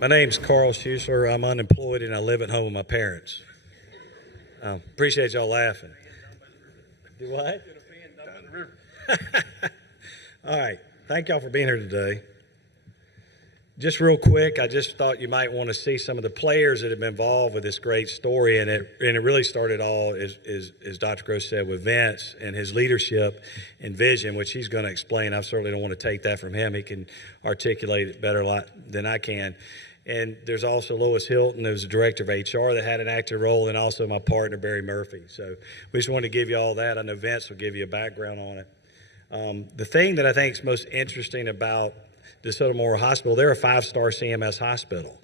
My name's Carl Schuessler. I'm unemployed and I live at home with my parents. Appreciate y'all laughing. Do what? All right. Thank y'all for being here today. Just real quick, I just thought you might want to see some of the players that have been involved with this great story, and it really started all, as Dr. Gross said, with Vince and his leadership and vision, which he's going to explain. I certainly don't want to take that from him. He can articulate it better than I can. And there's also Lois Hilton, who's the director of HR, that had an active role, and also my partner, Barry Murphy. So we just wanted to give you all that. I know Vince will give you a background on it. The thing that I think is most interesting about DeSoto Memorial Hospital, they're a 5-star CMS hospital.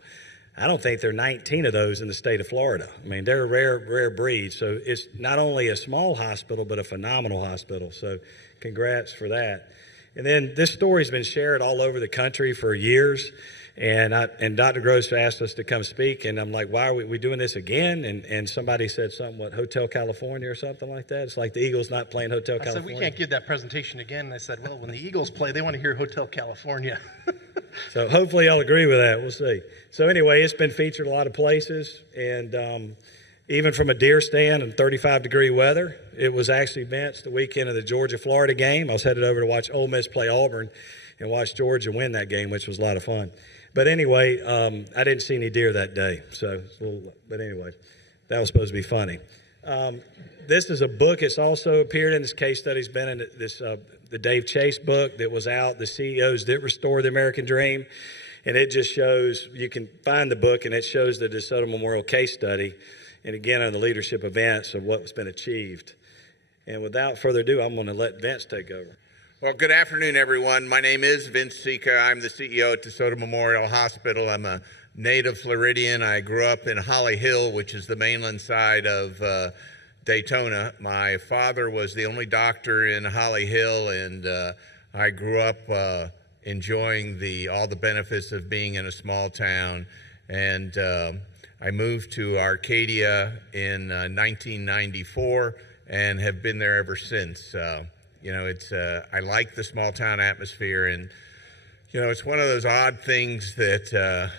I don't think there are 19 of those in the state of Florida. I mean, they're a rare breed. So it's not only a small hospital, but a phenomenal hospital. So congrats for that. And then this story's been shared all over the country for years. And Dr. Gross asked us to come speak, and I'm like, why are we doing this again? And somebody said something, what, Hotel California or something like that? It's like the Eagles not playing Hotel California. I said, we can't give that presentation again. And I said, well, when the Eagles play, they want to hear Hotel California. So hopefully y'all agree with that. We'll see. So anyway, it's been featured a lot of places, and even from a deer stand in 35-degree weather. It was actually, Vince, the weekend of the Georgia-Florida game. I was headed over to watch Ole Miss play Auburn and watch Georgia win that game, which was a lot of fun. But anyway, I didn't see any deer that day. But anyway, that was supposed to be funny. This is a book. It's also appeared in this case study. It's been in this the Dave Chase book that was out, The CEOs That Restore the American Dream. And it just shows, you can find the book, and it shows the DeSoto Memorial case study. And again, on the leadership events of what's been achieved. And without further ado, I'm going to let Vince take over. Well, good afternoon, everyone. My name is Vince Sica. I'm the CEO at DeSoto Memorial Hospital. I'm a native Floridian. I grew up in Holly Hill, which is the mainland side of Daytona. My father was the only doctor in Holly Hill, and I grew up enjoying all the benefits of being in a small town. And I moved to Arcadia in 1994 and have been there ever since. You know, I like the small town atmosphere, and, you know, it's one of those odd things that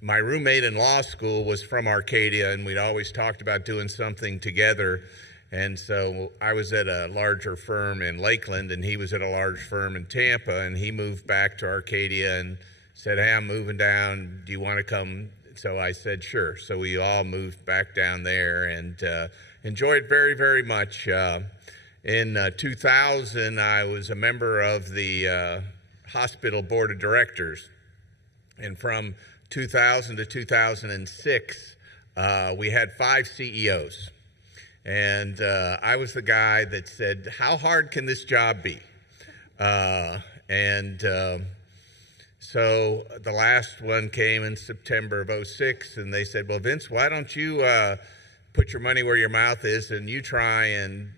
my roommate in law school was from Arcadia, and we'd always talked about doing something together. And so I was at a larger firm in Lakeland, and he was at a large firm in Tampa, and he moved back to Arcadia and said, hey, I'm moving down. Do you want to come? So I said, sure. So we all moved back down there and enjoyed very, very much. In 2000, I was a member of the hospital board of directors. And from 2000 to 2006, we had 5 CEOs. And I was the guy that said, how hard can this job be? So the last one came in September of 06, and they said, well, Vince, why don't you put your money where your mouth is, and you try and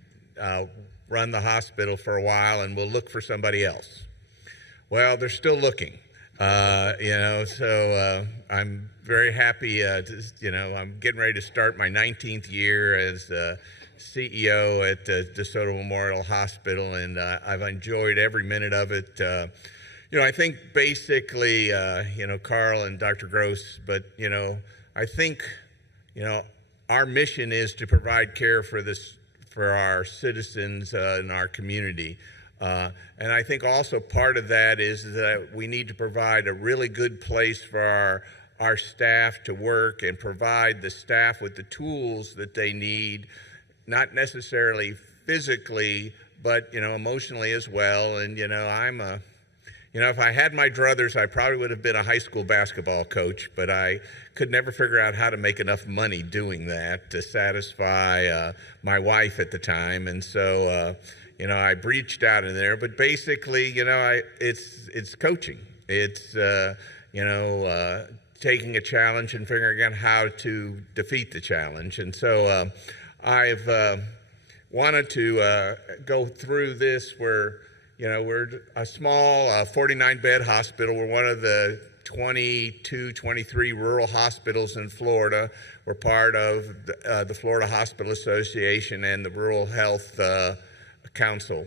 run the hospital for a while, and we'll look for somebody else. Well, they're still looking, you know, so I'm very happy, I'm getting ready to start my 19th year as CEO at DeSoto Memorial Hospital, and I've enjoyed every minute of it. You know, I think basically, you know, Carl and Dr. Gross, but, you know, I think, you know, our mission is to provide care for our citizens in our community. And I think also part of that is that we need to provide a really good place for our staff to work and provide the staff with the tools that they need, not necessarily physically, but, you know, emotionally as well. And, you know, if I had my druthers, I probably would have been a high school basketball coach, but I could never figure out how to make enough money doing that to satisfy my wife at the time. And so, you know, I breached out in there. But basically, you know, it's coaching. It's, you know, taking a challenge and figuring out how to defeat the challenge. And so I've wanted to go through this where, you know, we're a small 49-bed hospital. We're one of the 23 rural hospitals in Florida. We're part of the Florida Hospital Association and the Rural Health Council.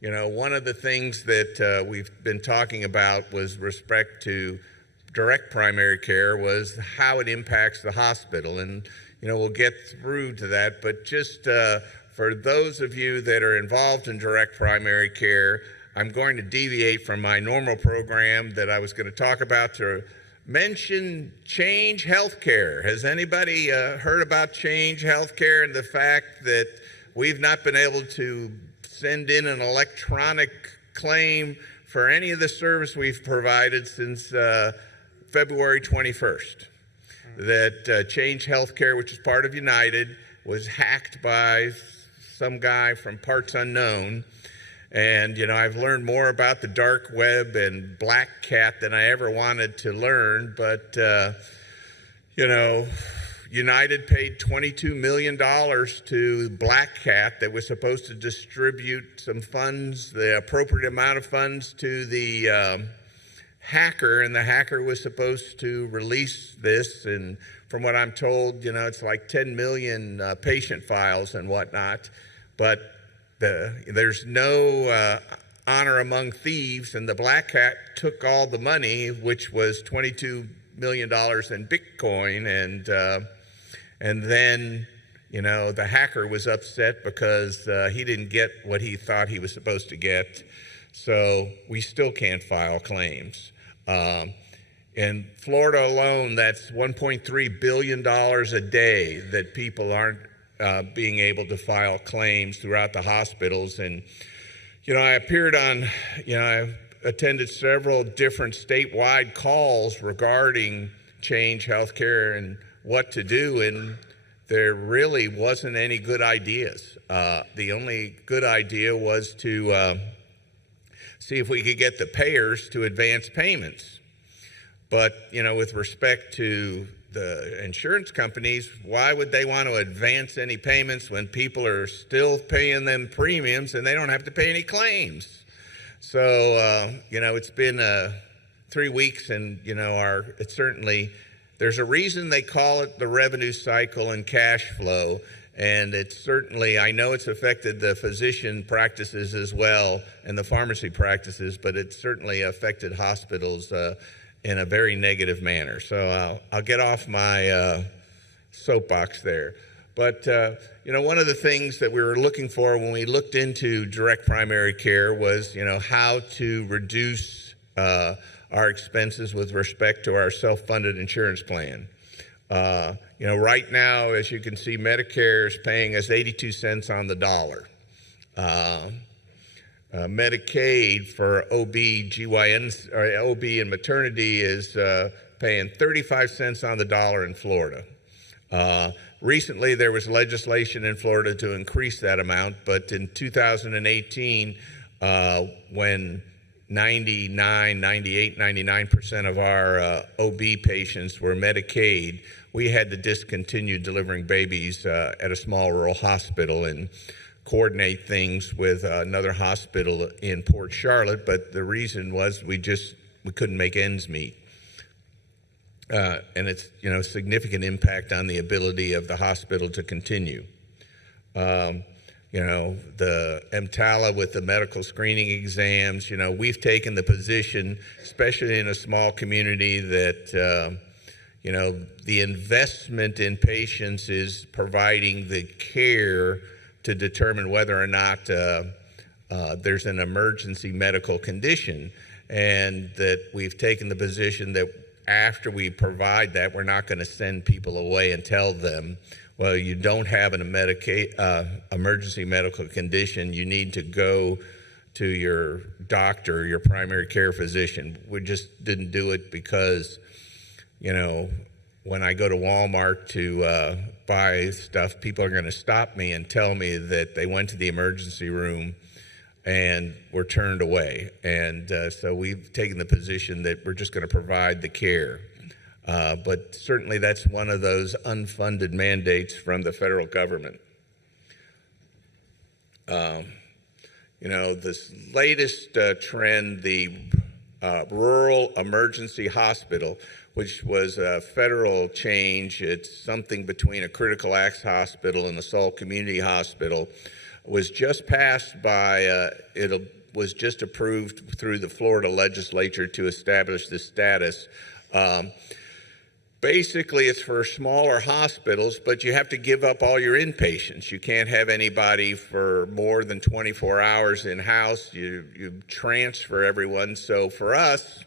You know, one of the things that we've been talking about was respect to direct primary care was how it impacts the hospital. And, you know, we'll get through to that, but just for those of you that are involved in direct primary care, I'm going to deviate from my normal program that I was going to talk about to mention Change Healthcare. Has anybody heard about Change Healthcare and the fact that we've not been able to send in an electronic claim for any of the service we've provided since February 21st? That Change Healthcare, which is part of United, was hacked by some guy from parts unknown. And, you know, I've learned more about the dark web and Black Cat than I ever wanted to learn. But, you know, United paid $22 million to Black Cat that was supposed to distribute some funds, the appropriate amount of funds to the hacker, and the hacker was supposed to release this. And from what I'm told, you know, it's like 10 million patient files and whatnot. But there's no honor among thieves, and the Black Cat took all the money, which was $22 million in Bitcoin, and then, you know, the hacker was upset because he didn't get what he thought he was supposed to get, so we still can't file claims. In Florida alone, that's $1.3 billion a day that people aren't being able to file claims throughout the hospitals. And, you know, I appeared on, you know, I've attended several different statewide calls regarding Change Healthcare and what to do, and there really wasn't any good ideas. The only good idea was to see if we could get the payers to advance payments. But, you know, with respect to the insurance companies, why would they want to advance any payments when people are still paying them premiums and they don't have to pay any claims? So, you know, it's been 3 weeks, and, you know, it's certainly, there's a reason they call it the revenue cycle and cash flow. And it's certainly, I know it's affected the physician practices as well and the pharmacy practices, but it's certainly affected hospitals in a very negative manner. So I'll get off my soapbox there. But, you know, one of the things that we were looking for when we looked into direct primary care was, you know, how to reduce our expenses with respect to our self-funded insurance plan. You know, right now, as you can see, Medicare is paying us 82 cents on the dollar. Medicaid for OB/GYN, or OB and maternity, is paying 35 cents on the dollar in Florida. Recently, there was legislation in Florida to increase that amount, but in 2018, when 99% of our OB patients were Medicaid, we had to discontinue delivering babies at a small rural hospital and coordinate things with another hospital in Port Charlotte, but the reason was we couldn't make ends meet. And it's, you know, significant impact on the ability of the hospital to continue. You know, the EMTALA with the medical screening exams, you know, we've taken the position, especially in a small community, that, you know, the investment in patients is providing the care to determine whether or not there's an emergency medical condition, and that we've taken the position that after we provide that, we're not going to send people away and tell them, well, you don't have an emergency medical condition, you need to go to your doctor, your primary care physician. We just didn't do it because, you know, when I go to Walmart to buy stuff, people are going to stop me and tell me that they went to the emergency room and were turned away. And so we've taken the position that we're just going to provide the care. But certainly that's one of those unfunded mandates from the federal government. You know, this latest trend, the rural emergency hospital, which was a federal change. It's something between a critical access hospital and a Saul Community Hospital. Was just passed by, it was just approved through the Florida legislature to establish this status. Basically, it's for smaller hospitals, but you have to give up all your inpatients. You can't have anybody for more than 24 hours in-house. You transfer everyone. So for us,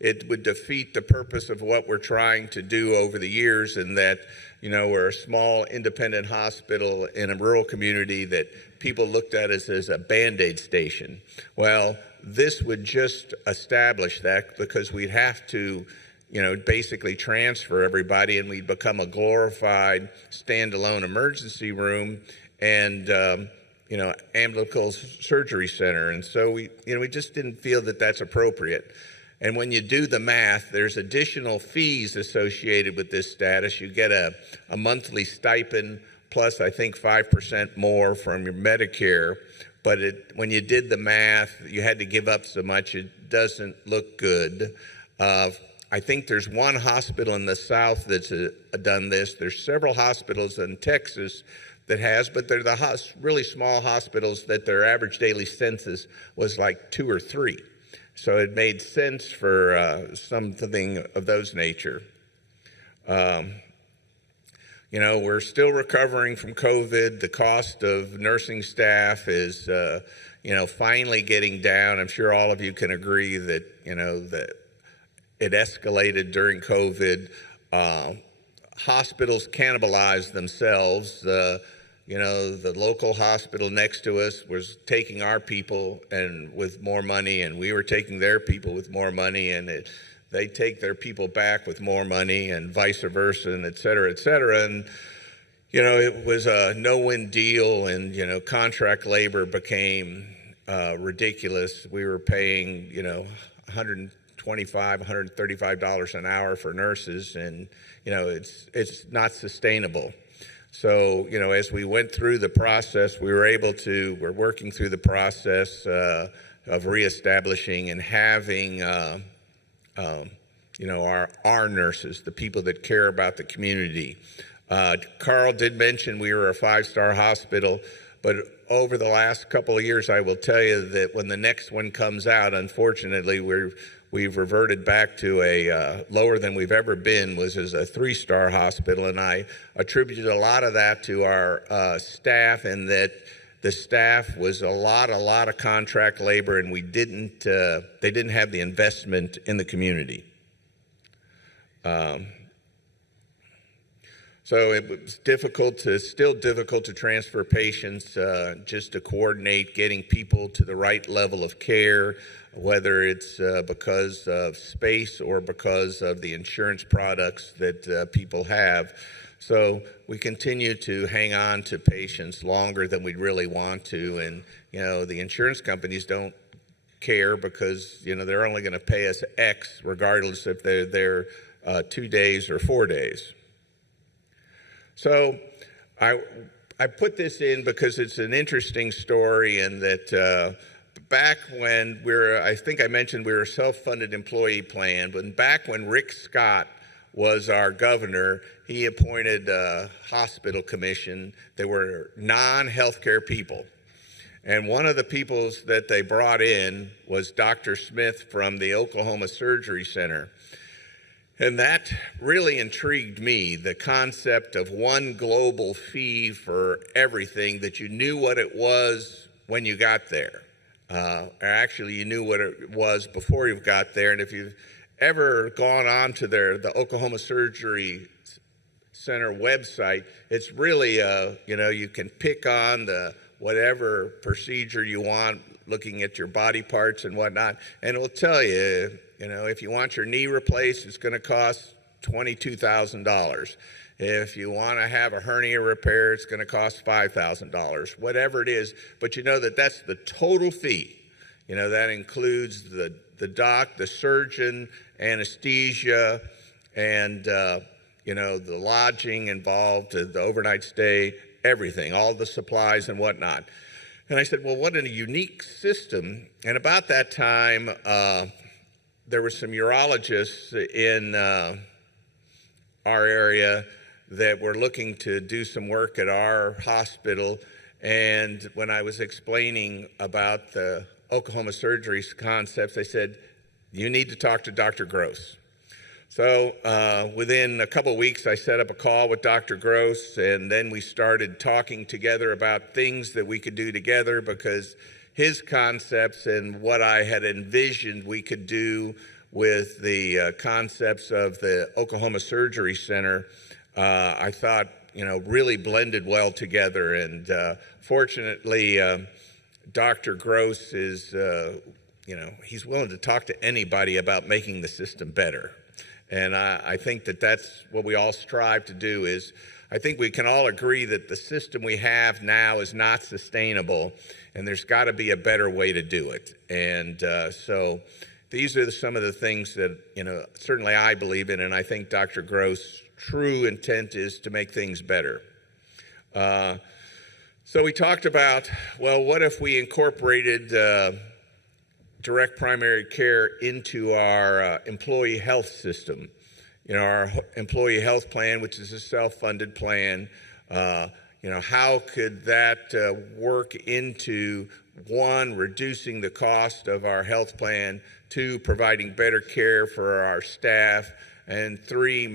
it would defeat the purpose of what we're trying to do over the years, in that, you know, we're a small independent hospital in a rural community that people looked at us as a Band-Aid station. Well, this would just establish that, because we'd have to, you know, basically transfer everybody, and we'd become a glorified standalone emergency room and, you know, ambulatory surgery center. And so we just didn't feel that that's appropriate. And when you do the math, there's additional fees associated with this status. You get a monthly stipend plus, I think, 5% more from your Medicare. But when you did the math, you had to give up so much, it doesn't look good. I think there's one hospital in the South that's done this. There's several hospitals in Texas that has, but they're the really small hospitals that their average daily census was like 2 or 3. So it made sense for something of those nature. You know, we're still recovering from COVID. The cost of nursing staff is, you know, finally getting down. I'm sure all of you can agree that, you know, that it escalated during COVID. Hospitals cannibalized themselves. You know, the local hospital next to us was taking our people and with more money, and we were taking their people with more money, and they take their people back with more money, and vice versa, and et cetera, et cetera. And, you know, it was a no-win deal, and, you know, contract labor became ridiculous. We were paying, you know, $125, $135 an hour for nurses, and, you know, it's not sustainable. So, you know, as we went through the process, we're working through the process of reestablishing and having, you know, our nurses, the people that care about the community. Carl did mention we were a 5-star hospital, but over the last couple of years, I will tell you that when the next one comes out, unfortunately, we've reverted back to a lower than we've ever been, was as a 3-star hospital, and I attributed a lot of that to our staff, and that the staff was a lot of contract labor, and they didn't have the investment in the community. So it was still difficult to transfer patients, just to coordinate getting people to the right level of care, whether it's because of space or because of the insurance products that people have. So we continue to hang on to patients longer than we'd really want to, and, you know, the insurance companies don't care, because, you know, they're only going to pay us X regardless if they're there 2 days or 4 days. So I put this in because it's an interesting story, and that back when I think I mentioned we were a self-funded employee plan, but back when Rick Scott was our governor, he appointed a hospital commission. They were non-healthcare people. And one of the people that they brought in was Dr. Smith from the Oklahoma Surgery Center. And that really intrigued me, the concept of one global fee for everything, that you knew what it was when you got there. Or actually, you knew what it was before you got there. And if you've ever gone on to the Oklahoma Surgery Center website, it's really, you know, you can pick on whatever procedure you want, looking at your body parts and whatnot, and it will tell you, you know, if you want your knee replaced, it's going to cost $22,000. If you want to have a hernia repair, it's going to cost $5,000, whatever it is. But you know that that's the total fee. You know, that includes the doc, the surgeon, anesthesia, and, you know, the lodging involved, the overnight stay, everything, all the supplies and whatnot. And I said, well, what a unique system. And about that time, there were some urologists in our area that were looking to do some work at our hospital. And when I was explaining about the Oklahoma surgery concepts, they said, you need to talk to Dr. Gross. So within a couple of weeks, I set up a call with Dr. Gross, and then we started talking together about things that we could do together, because his concepts and what I had envisioned we could do with the concepts of the Oklahoma Surgery Center, I thought, really blended well together. And fortunately, Dr. Gross is, he's willing to talk to anybody about making the system better. And I think that that's what we all strive to do. Is I think we can all agree that the system we have now is not sustainable, and there's got to be a better way to do it. And so these are some of the things that, certainly I believe in, and I think Dr. Gross' true intent is to make things better. So we talked about, well, what if we incorporated direct primary care into our employee health system? Our employee health plan, which is a self-funded plan, how could that work into, one, reducing the cost of our health plan, two, providing better care for our staff, and three,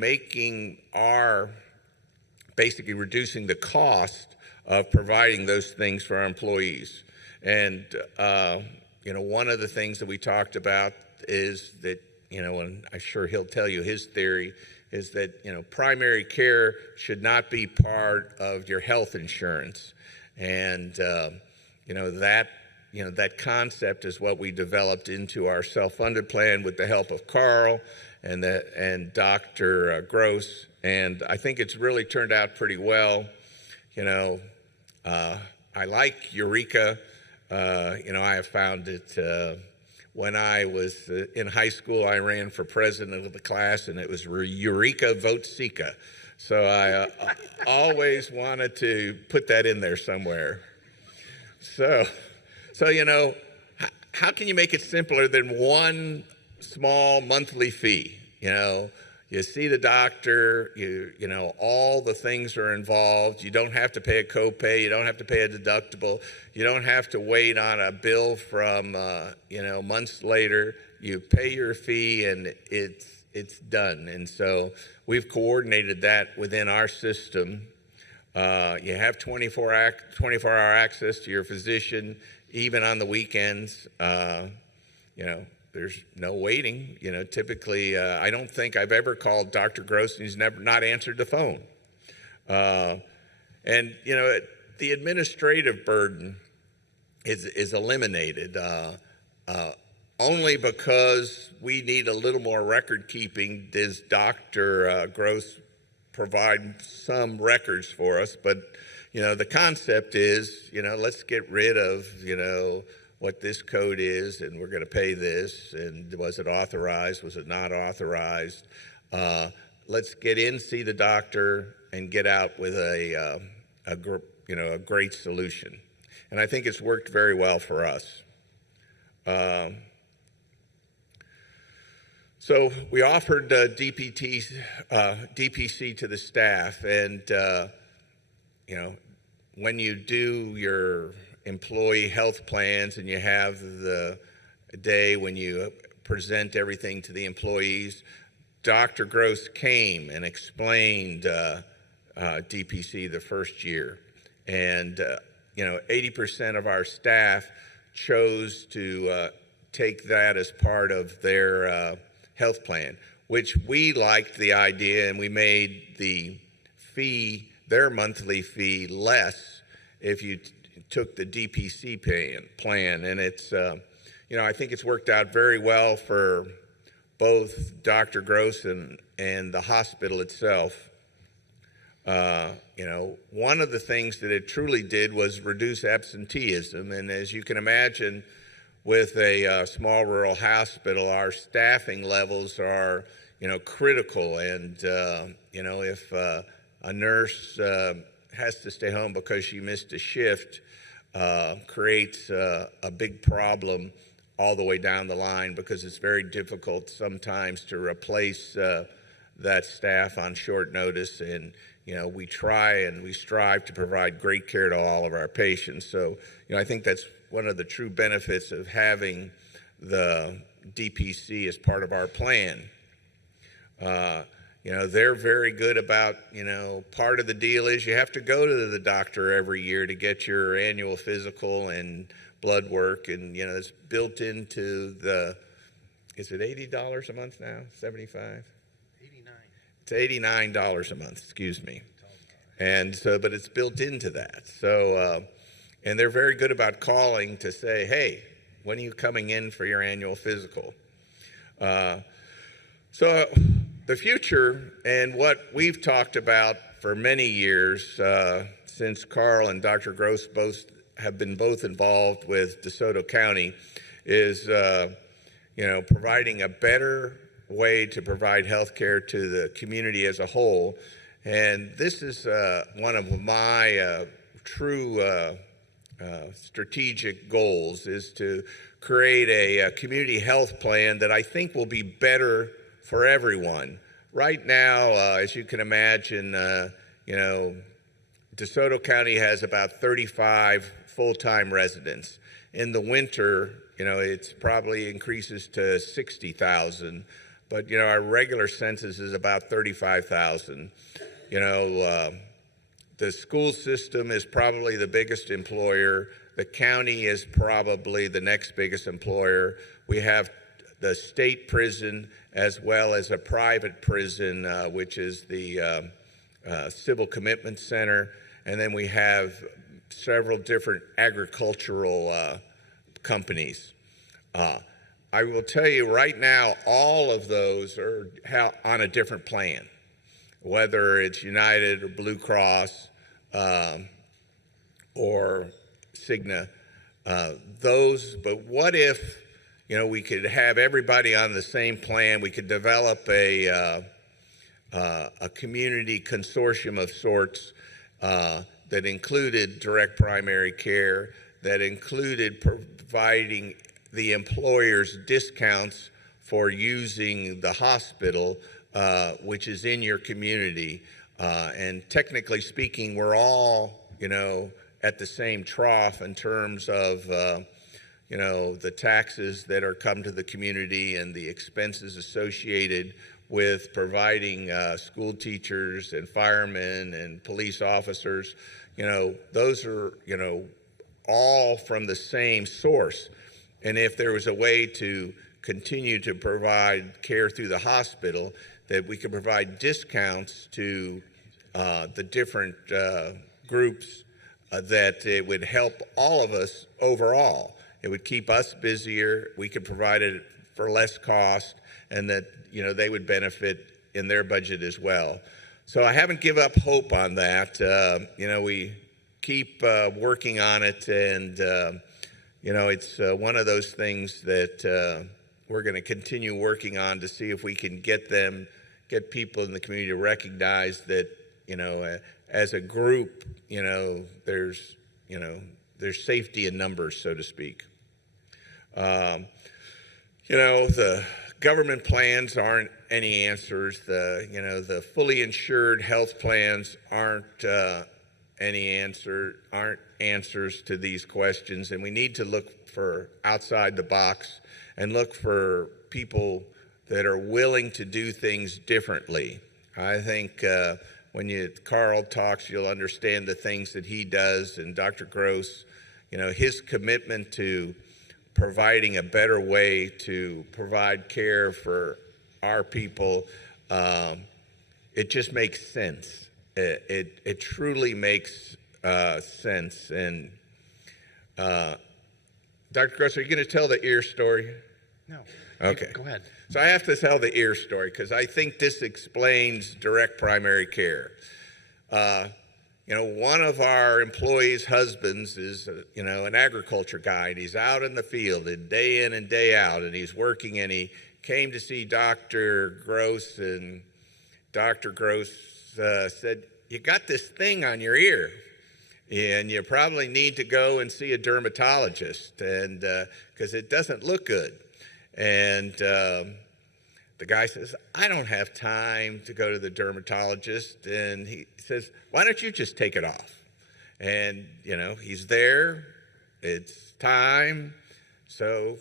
basically reducing the cost of providing those things for our employees. And, one of the things that we talked about is that, and I'm sure he'll tell you his theory, is that, primary care should not be part of your health insurance. And, that concept is what we developed into our self-funded plan with the help of Carl and Dr. Gross. And I think it's really turned out pretty well. I like Eureka. I have found it when I was in high school, I ran for president of the class, and it was Eureka Vote Sica. So I always wanted to put that in there somewhere. So how can you make it simpler than one small monthly fee? You see the doctor, all the things are involved. You don't have to pay a copay. You don't have to pay a deductible. You don't have to wait on a bill from, months later. You pay your fee and it's done. And so we've coordinated that within our system. You have 24-hour access to your physician, even on the weekends. There's no waiting. Typically, I don't think I've ever called Dr. Gross and he's not answered the phone. And the administrative burden is eliminated only because we need a little more record keeping. Does Dr. Gross provide some records for us? But the concept is, let's get rid of what this code is, and we're going to pay this, and was it authorized, was it not authorized? Let's get in, see the doctor, and get out with a great solution. And I think it's worked very well for us. So we offered DPC to the staff, and when you do your employee health plans and you have the day when you present everything to the employees, Dr. Gross came and explained DPC the first year. And 80% of our staff chose to take that as part of their health plan, which we liked the idea, and we made the fee, their monthly fee, less if you took the DPC plan. And it's, I think it's worked out very well for both Dr. Gross and the hospital itself. One of the things that it truly did was reduce absenteeism. And as you can imagine, with a small rural hospital, our staffing levels are, critical. And, if a nurse has to stay home because she missed a shift, creates a big problem all the way down the line, because it's very difficult sometimes to replace that staff on short notice. And we try and we strive to provide great care to all of our patients. So I think that's one of the true benefits of having the DPC as part of our plan. They're very good about, part of the deal is you have to go to the doctor every year to get your annual physical and blood work. And, it's built into is it $80 a month now? 75? 89. It's $89 a month, excuse me. And so, but it's built into that. So, and they're very good about calling to say, hey, when are you coming in for your annual physical? So the future and what we've talked about for many years, since Carl and Dr. Gross have been both involved with DeSoto County, is providing a better way to provide health care to the community as a whole. And this is one of my true strategic goals, is to create a community health plan that I think will be better for everyone. Right now, as you can imagine, DeSoto County has about 35 full-time residents. In the winter, it's probably increases to 60,000, but our regular census is about 35,000. The school system is probably the biggest employer. The county is probably the next biggest employer. We have the state prison as well as a private prison, which is the Civil Commitment Center. And then we have several different agricultural companies. I will tell you right now, all of those are on a different plan, whether it's United or Blue Cross or Cigna. But what if we could have everybody on the same plan? We could develop a community consortium of sorts that included direct primary care, that included providing the employers discounts for using the hospital, which is in your community. And technically speaking, we're all, at the same trough in terms of, the taxes that are come to the community and the expenses associated with providing school teachers and firemen and police officers. Those are, all from the same source. And if there was a way to continue to provide care through the hospital, that we could provide discounts to the different groups, that it would help all of us overall. It would keep us busier. We could provide it for less cost, and that they would benefit in their budget as well. So I haven't given up hope on that. We keep working on it, and it's one of those things that we're going to continue working on to see if we can get people in the community to recognize that as a group, there's safety in numbers, so to speak. The government plans aren't any answers. The fully insured health plans aren't answers to these questions, and we need to look for outside the box and look for people that are willing to do things differently. I think when Carl talks, you'll understand the things that he does, and Dr. Gross, his commitment to providing a better way to provide care for our people, it just makes sense. It truly makes sense. And Dr. Gross, are you going to tell the ear story? No. Okay. Go ahead. So I have to tell the ear story because I think this explains direct primary care. One of our employees' husbands is, an agriculture guy, and he's out in the field day in and day out, and he's working, and he came to see Dr. Gross, and Dr. Gross said, "You got this thing on your ear." and you probably need to go and see a dermatologist, and because it doesn't look good. And the guy says, I don't have time to go to the dermatologist. And he says, why don't you just take it off? And, you know, he's there. It's time. So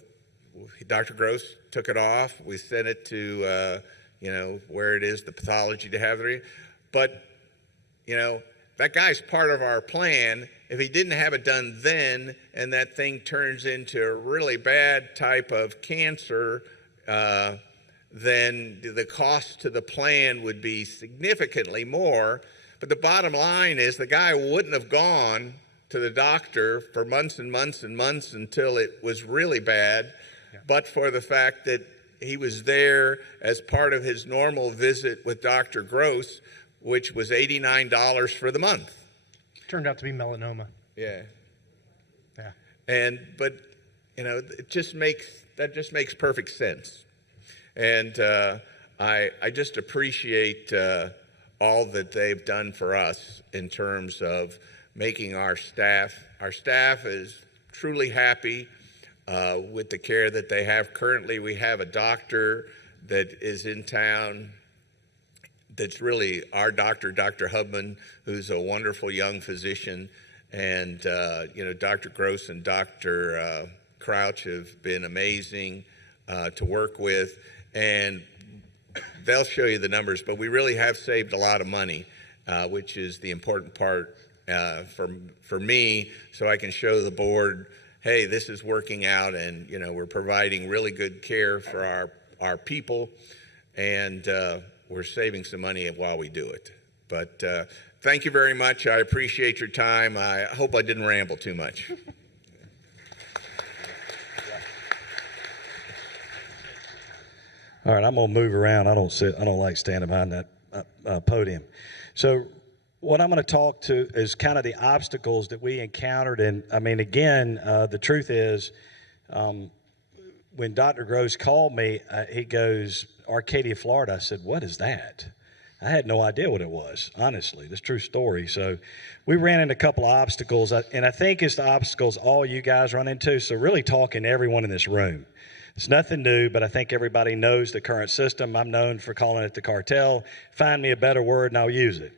Dr. Gross took it off. We sent it to, you know, where it is, the pathology to have it. But, you know, that guy's part of our plan. If he didn't have it done then, and that thing turns into a really bad type of cancer, then the cost to the plan would be significantly more. But the bottom line is the guy wouldn't have gone to the doctor for months and months and months until it was really bad, but for the fact that he was there as part of his normal visit with Dr. Gross, which was $89 for the month. Turned out to be melanoma. Yeah. Yeah. But you know, that just makes perfect sense. And I just appreciate all that they've done for us in terms of making our staff is truly happy with the care that they have. Currently, we have a doctor that is in town that's really our doctor, Dr. Hubman, who's a wonderful young physician. And, you know, Dr. Gross and Dr. Crouch have been amazing to work with. And they'll show you the numbers, but we really have saved a lot of money, which is the important part for me, so I can show the board, hey, this is working out, and you know, we're providing really good care for our people, and we're saving some money while we do it. But thank you very much. I appreciate your time. I hope I didn't ramble too much. All right, I'm gonna move around. I don't like standing behind that podium. So what I'm gonna talk to is kind of the obstacles that we encountered. And I mean, again, the truth is, when Dr. Gross called me, he goes, Arcadia, Florida. I said, what is that? I had no idea what it was, honestly. This true story. So we ran into a couple of obstacles, and I think it's the obstacles all you guys run into. So really talking to everyone in this room. It's nothing new, but I think everybody knows the current system. I'm known for calling it the cartel. Find me a better word and I'll use it.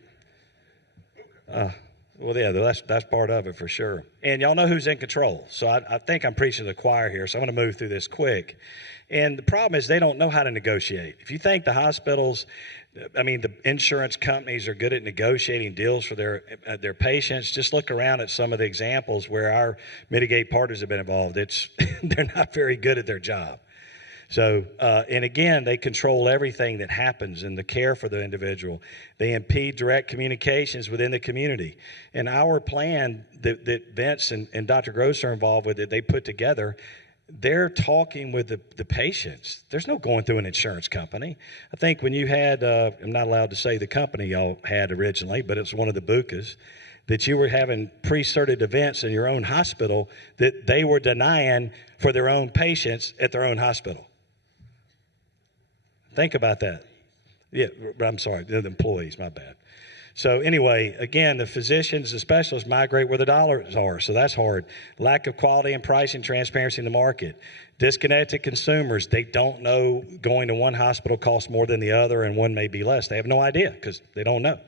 Well, yeah, that's part of it for sure. And y'all know who's in control. So I think I'm preaching to the choir here, so I'm going to move through this quick. And the problem is they don't know how to negotiate. If you think the hospitals, I mean, the insurance companies are good at negotiating deals for their patients, just look around at some of the examples where our mitigate partners have been involved. They're not very good at their job. So, and again, they control everything that happens in the care for the individual. They impede direct communications within the community. And our plan that Vince and Dr. Gross are involved with, that they put together, they're talking with the patients. There's no going through an insurance company. I think when you had, I'm not allowed to say the company y'all had originally, but it's one of the Bucas, that you were having pre-certed events in your own hospital that they were denying for their own patients at their own hospital. Think about that. Yeah, I'm sorry, the employees, my bad. So anyway, again, the physicians, the specialists migrate where the dollars are, so that's hard. Lack of quality and pricing transparency in the market. Disconnected consumers, they don't know going to one hospital costs more than the other and one may be less. They have no idea because they don't know.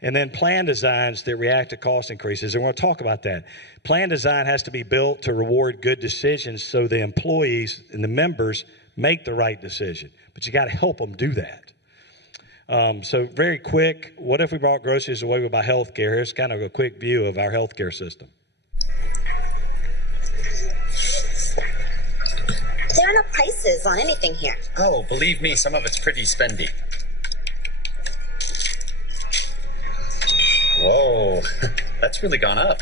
And then plan designs that react to cost increases, and we're going to talk about that. Plan design has to be built to reward good decisions so the employees and the members make the right decision, but you got to help them do that. So very quick, what if we brought groceries away with our health care? Here's kind of a quick view of our healthcare system. There are no prices on anything here. Oh, believe me, some of it's pretty spendy. Whoa, that's really gone up.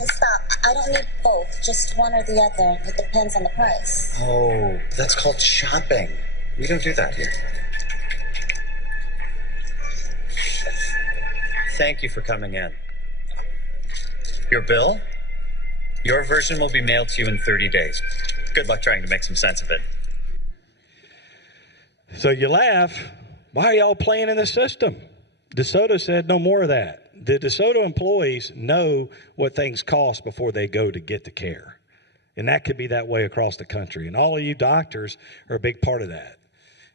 Stop. I don't need both, just one or the other. It depends on the price. Oh, that's called shopping. We don't do that here. Thank you for coming in. Your bill? Your version will be mailed to you in 30 days. Good luck trying to make some sense of it. So you laugh. Why are y'all playing in the system? DeSoto said no more of that. The DeSoto employees know what things cost before they go to get the care. And that could be that way across the country. And all of you doctors are a big part of that.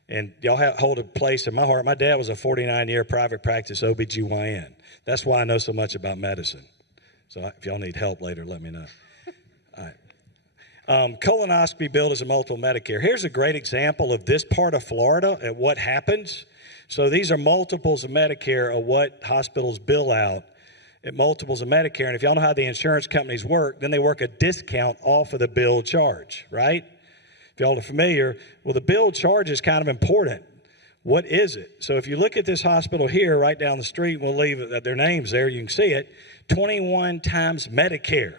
And y'all hold a place in my heart. My dad was a 49-year private practice OBGYN. That's why I know so much about medicine. So if y'all need help later, let me know. All right. Colonoscopy billed as a multiple Medicare. Here's a great example of this part of Florida and what happens. So these are multiples of Medicare of what hospitals bill out at multiples of Medicare. And if y'all know how the insurance companies work, then they work a discount off of the billed charge, right? If y'all are familiar, well, the billed charge is kind of important. What is it? So if you look at this hospital here, right down the street, we'll leave their names there, you can see it, 21 times Medicare.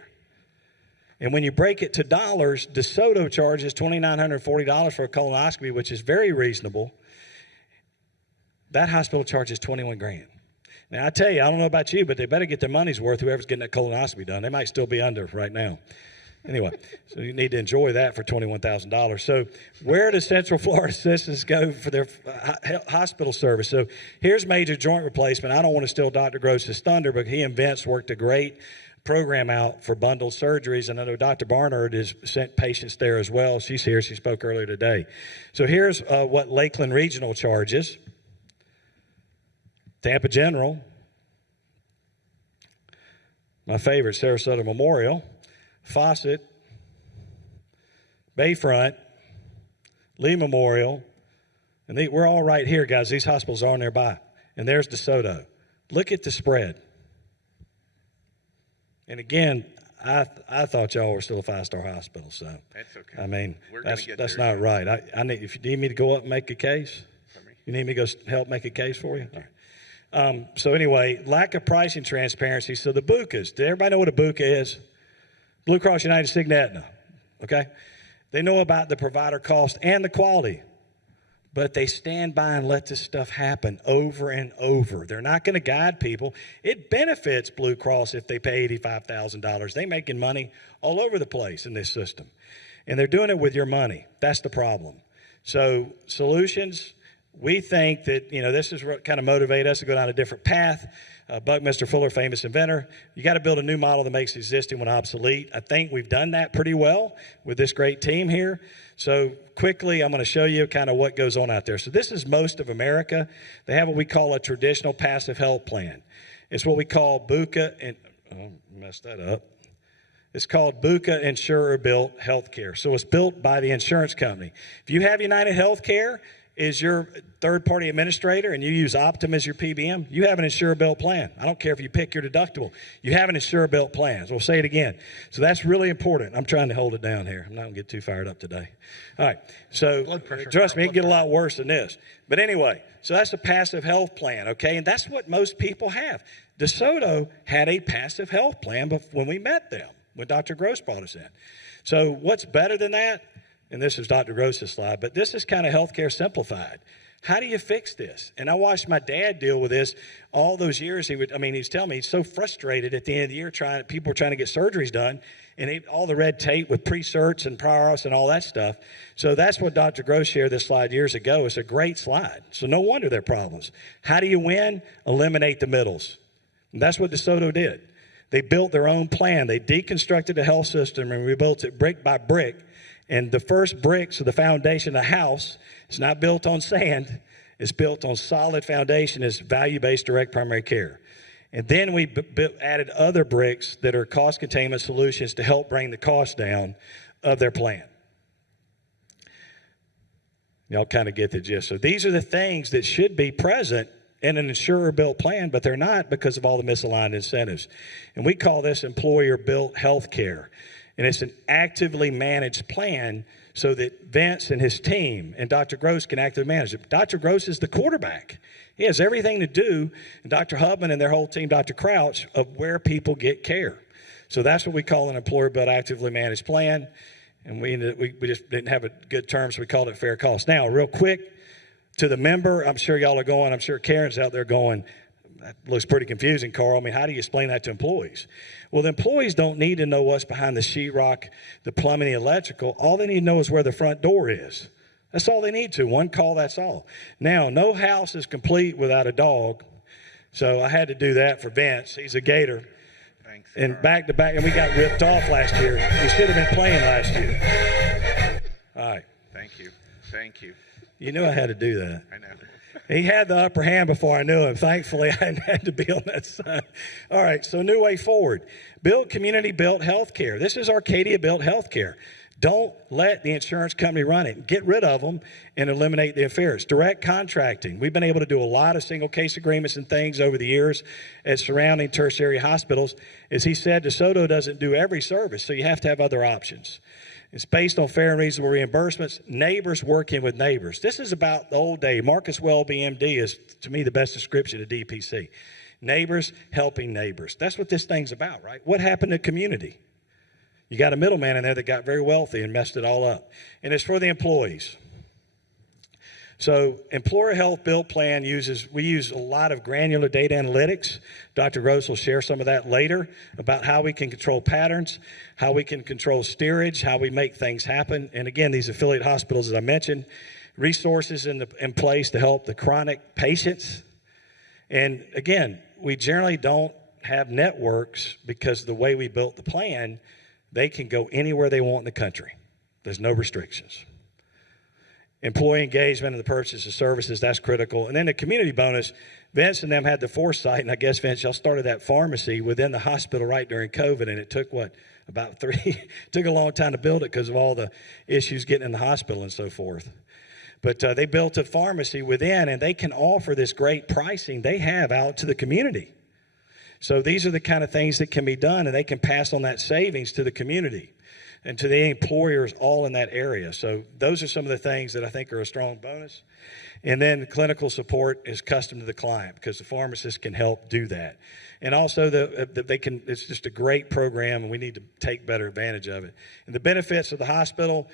And when you break it to dollars, DeSoto charges $2,940 for a colonoscopy, which is very reasonable. That hospital charges 21 grand. Now, I tell you, I don't know about you, but they better get their money's worth, whoever's getting that colonoscopy done. They might still be under right now. Anyway, so you need to enjoy that for $21,000. So where do Central Florida citizens go for their hospital service? So here's major joint replacement. I don't want to steal Dr. Gross's thunder, but he and Vince worked a great program out for bundled surgeries. And I know Dr. Barnard has sent patients there as well. She's here. She spoke earlier today. So here's what Lakeland Regional charges. Tampa General. My favorite, Sarasota Memorial. Fawcett, Bayfront, Lee Memorial, and we're all right here, guys. These hospitals are nearby. And there's DeSoto. Look at the spread. And again, I thought y'all were still a 5-star hospital, so. That's okay. I mean, that's there. not right. I need, if you need me to go up and make a case, you need me to go help make a case for you? All right. So anyway, lack of pricing transparency. So the BUCAs, does everybody know what a BUCA is? Blue Cross United, Cigna, Aetna, okay? They know about the provider cost and the quality, but they stand by and let this stuff happen over and over. They're not going to guide people. It benefits Blue Cross if they pay $85,000. They're making money all over the place in this system, and they're doing it with your money. That's the problem. So solutions, we think that, this is what kind of motivate us to go down a different path. Buckminster Fuller, famous inventor. You got to build a new model that makes existing one obsolete. I think we've done that pretty well with this great team here. So quickly, I'm going to show you kind of what goes on out there. So this is most of America. They have what we call a traditional passive health plan. It's what we call BUCA, and messed that up. It's called BUCA Insurer-Built Healthcare. So it's built by the insurance company. If you have United Healthcare is your third-party administrator and you use Optum as your PBM, you have an insurer-built plan. I don't care if you pick your deductible. You have an insurer-built plan. So we'll say it again. So that's really important. I'm trying to hold it down here. I'm not going to get too fired up today. All right. So trust me, it can get a lot worse than this. But anyway, so that's a passive health plan, okay? And that's what most people have. DeSoto had a passive health plan when we met them, when Dr. Gross brought us in. So what's better than that? And this is Dr. Gross's slide, but this is kind of healthcare simplified. How do you fix this? And I watched my dad deal with this all those years. He's telling me he's so frustrated at the end of the year people were trying to get surgeries done, and all the red tape with pre-certs and prior auths and all that stuff. So that's what Dr. Gross shared this slide years ago. It's a great slide. So no wonder there are problems. How do you win? Eliminate the middles. And that's what DeSoto did. They built their own plan. They deconstructed the health system and rebuilt it brick by brick. And the first bricks of the foundation of the house is not built on sand. It's built on solid foundation. It's value-based direct primary care. And then we added other bricks that are cost containment solutions to help bring the cost down of their plan. Y'all kind of get the gist. So these are the things that should be present in an insurer-built plan, but they're not because of all the misaligned incentives. And we call this employer-built health care. And it's an actively managed plan so that Vince and his team and Dr. Gross can actively manage it. Dr. Gross is the quarterback. He has everything to do, and Dr. Hubman and their whole team, Dr. Crouch, of where people get care. So that's what we call an employer-built actively managed plan. And we just didn't have a good term, so we called it fair cost. Now, real quick, to the member, I'm sure y'all are going, I'm sure Karen's out there going, that looks pretty confusing, Carl. I mean, how do you explain that to employees? Well, the employees don't need to know what's behind the sheetrock, the plumbing, the electrical. All they need to know is where the front door is. That's all they need to. One call, that's all. Now, no house is complete without a dog. So I had to do that for Vince. He's a Gator. Thanks. And back to back, and we got ripped off last year. We should have been playing last year. All right. Thank you. Thank you. You knew I had to do that. I know. He had the upper hand before I knew him. Thankfully, I hadn't had to be on that side. All right, so new way forward. Build community-built healthcare. This is Arcadia-built healthcare. Don't let the insurance company run it. Get rid of them and eliminate the interference. Direct contracting. We've been able to do a lot of single case agreements and things over the years at surrounding tertiary hospitals. As he said, DeSoto doesn't do every service, so you have to have other options. It's based on fair and reasonable reimbursements, neighbors working with neighbors. This is about the old day. Marcus Welby, MD, is, to me, the best description of DPC. Neighbors helping neighbors. That's what this thing's about, right? What happened to community? You got a middleman in there that got very wealthy and messed it all up. And it's for the employees. So employer health bill plan we use a lot of granular data analytics. Dr. Gross will share some of that later about how we can control patterns, how we can control steerage, how we make things happen. And again, these affiliate hospitals, as I mentioned, resources in place to help the chronic patients. And again, we generally don't have networks because of the way we built the plan. They can go anywhere they want in the country. There's no restrictions. Employee engagement and the purchase of services, that's critical. And then the community bonus, Vince and them had the foresight, and I guess, Vince, y'all started that pharmacy within the hospital right during COVID, and it took, about took a long time to build it because of all the issues getting in the hospital and so forth. But they built a pharmacy within, and they can offer this great pricing they have out to the community. So these are the kind of things that can be done, and they can pass on that savings to the community and to the employers all in that area. So those are some of the things that I think are a strong bonus. And then clinical support is custom to the client because the pharmacist can help do that. And also it's just a great program, and we need to take better advantage of it. And the benefits of the hospital,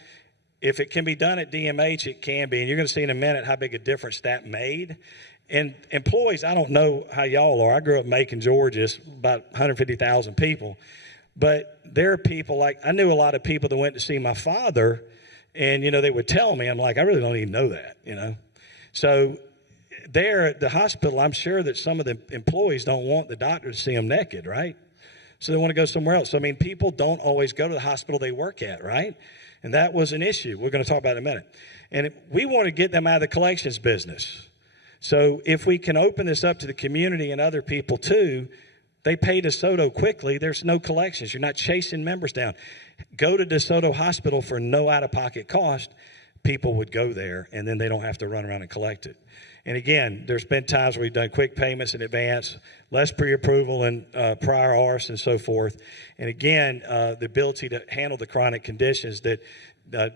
if it can be done at DMH, it can be. And you're going to see in a minute how big a difference that made. And employees, I don't know how y'all are. I grew up in Macon, Georgia. It's about 150,000 people. But there are people I knew a lot of people that went to see my father, and, they would tell me, I'm like, I really don't even know that, So there at the hospital, I'm sure that some of the employees don't want the doctor to see them naked, right? So they want to go somewhere else. So, people don't always go to the hospital they work at, right? And that was an issue. We're going to talk about it in a minute. And we want to get them out of the collections business. So if we can open this up to the community and other people too, they pay DeSoto quickly. There's no collections. You're not chasing members down. Go to DeSoto Hospital for no out-of-pocket cost. People would go there, and then they don't have to run around and collect it. And again, there's been times where we've done quick payments in advance, less pre-approval and prior ARFs and so forth. And again, the ability to handle the chronic conditions that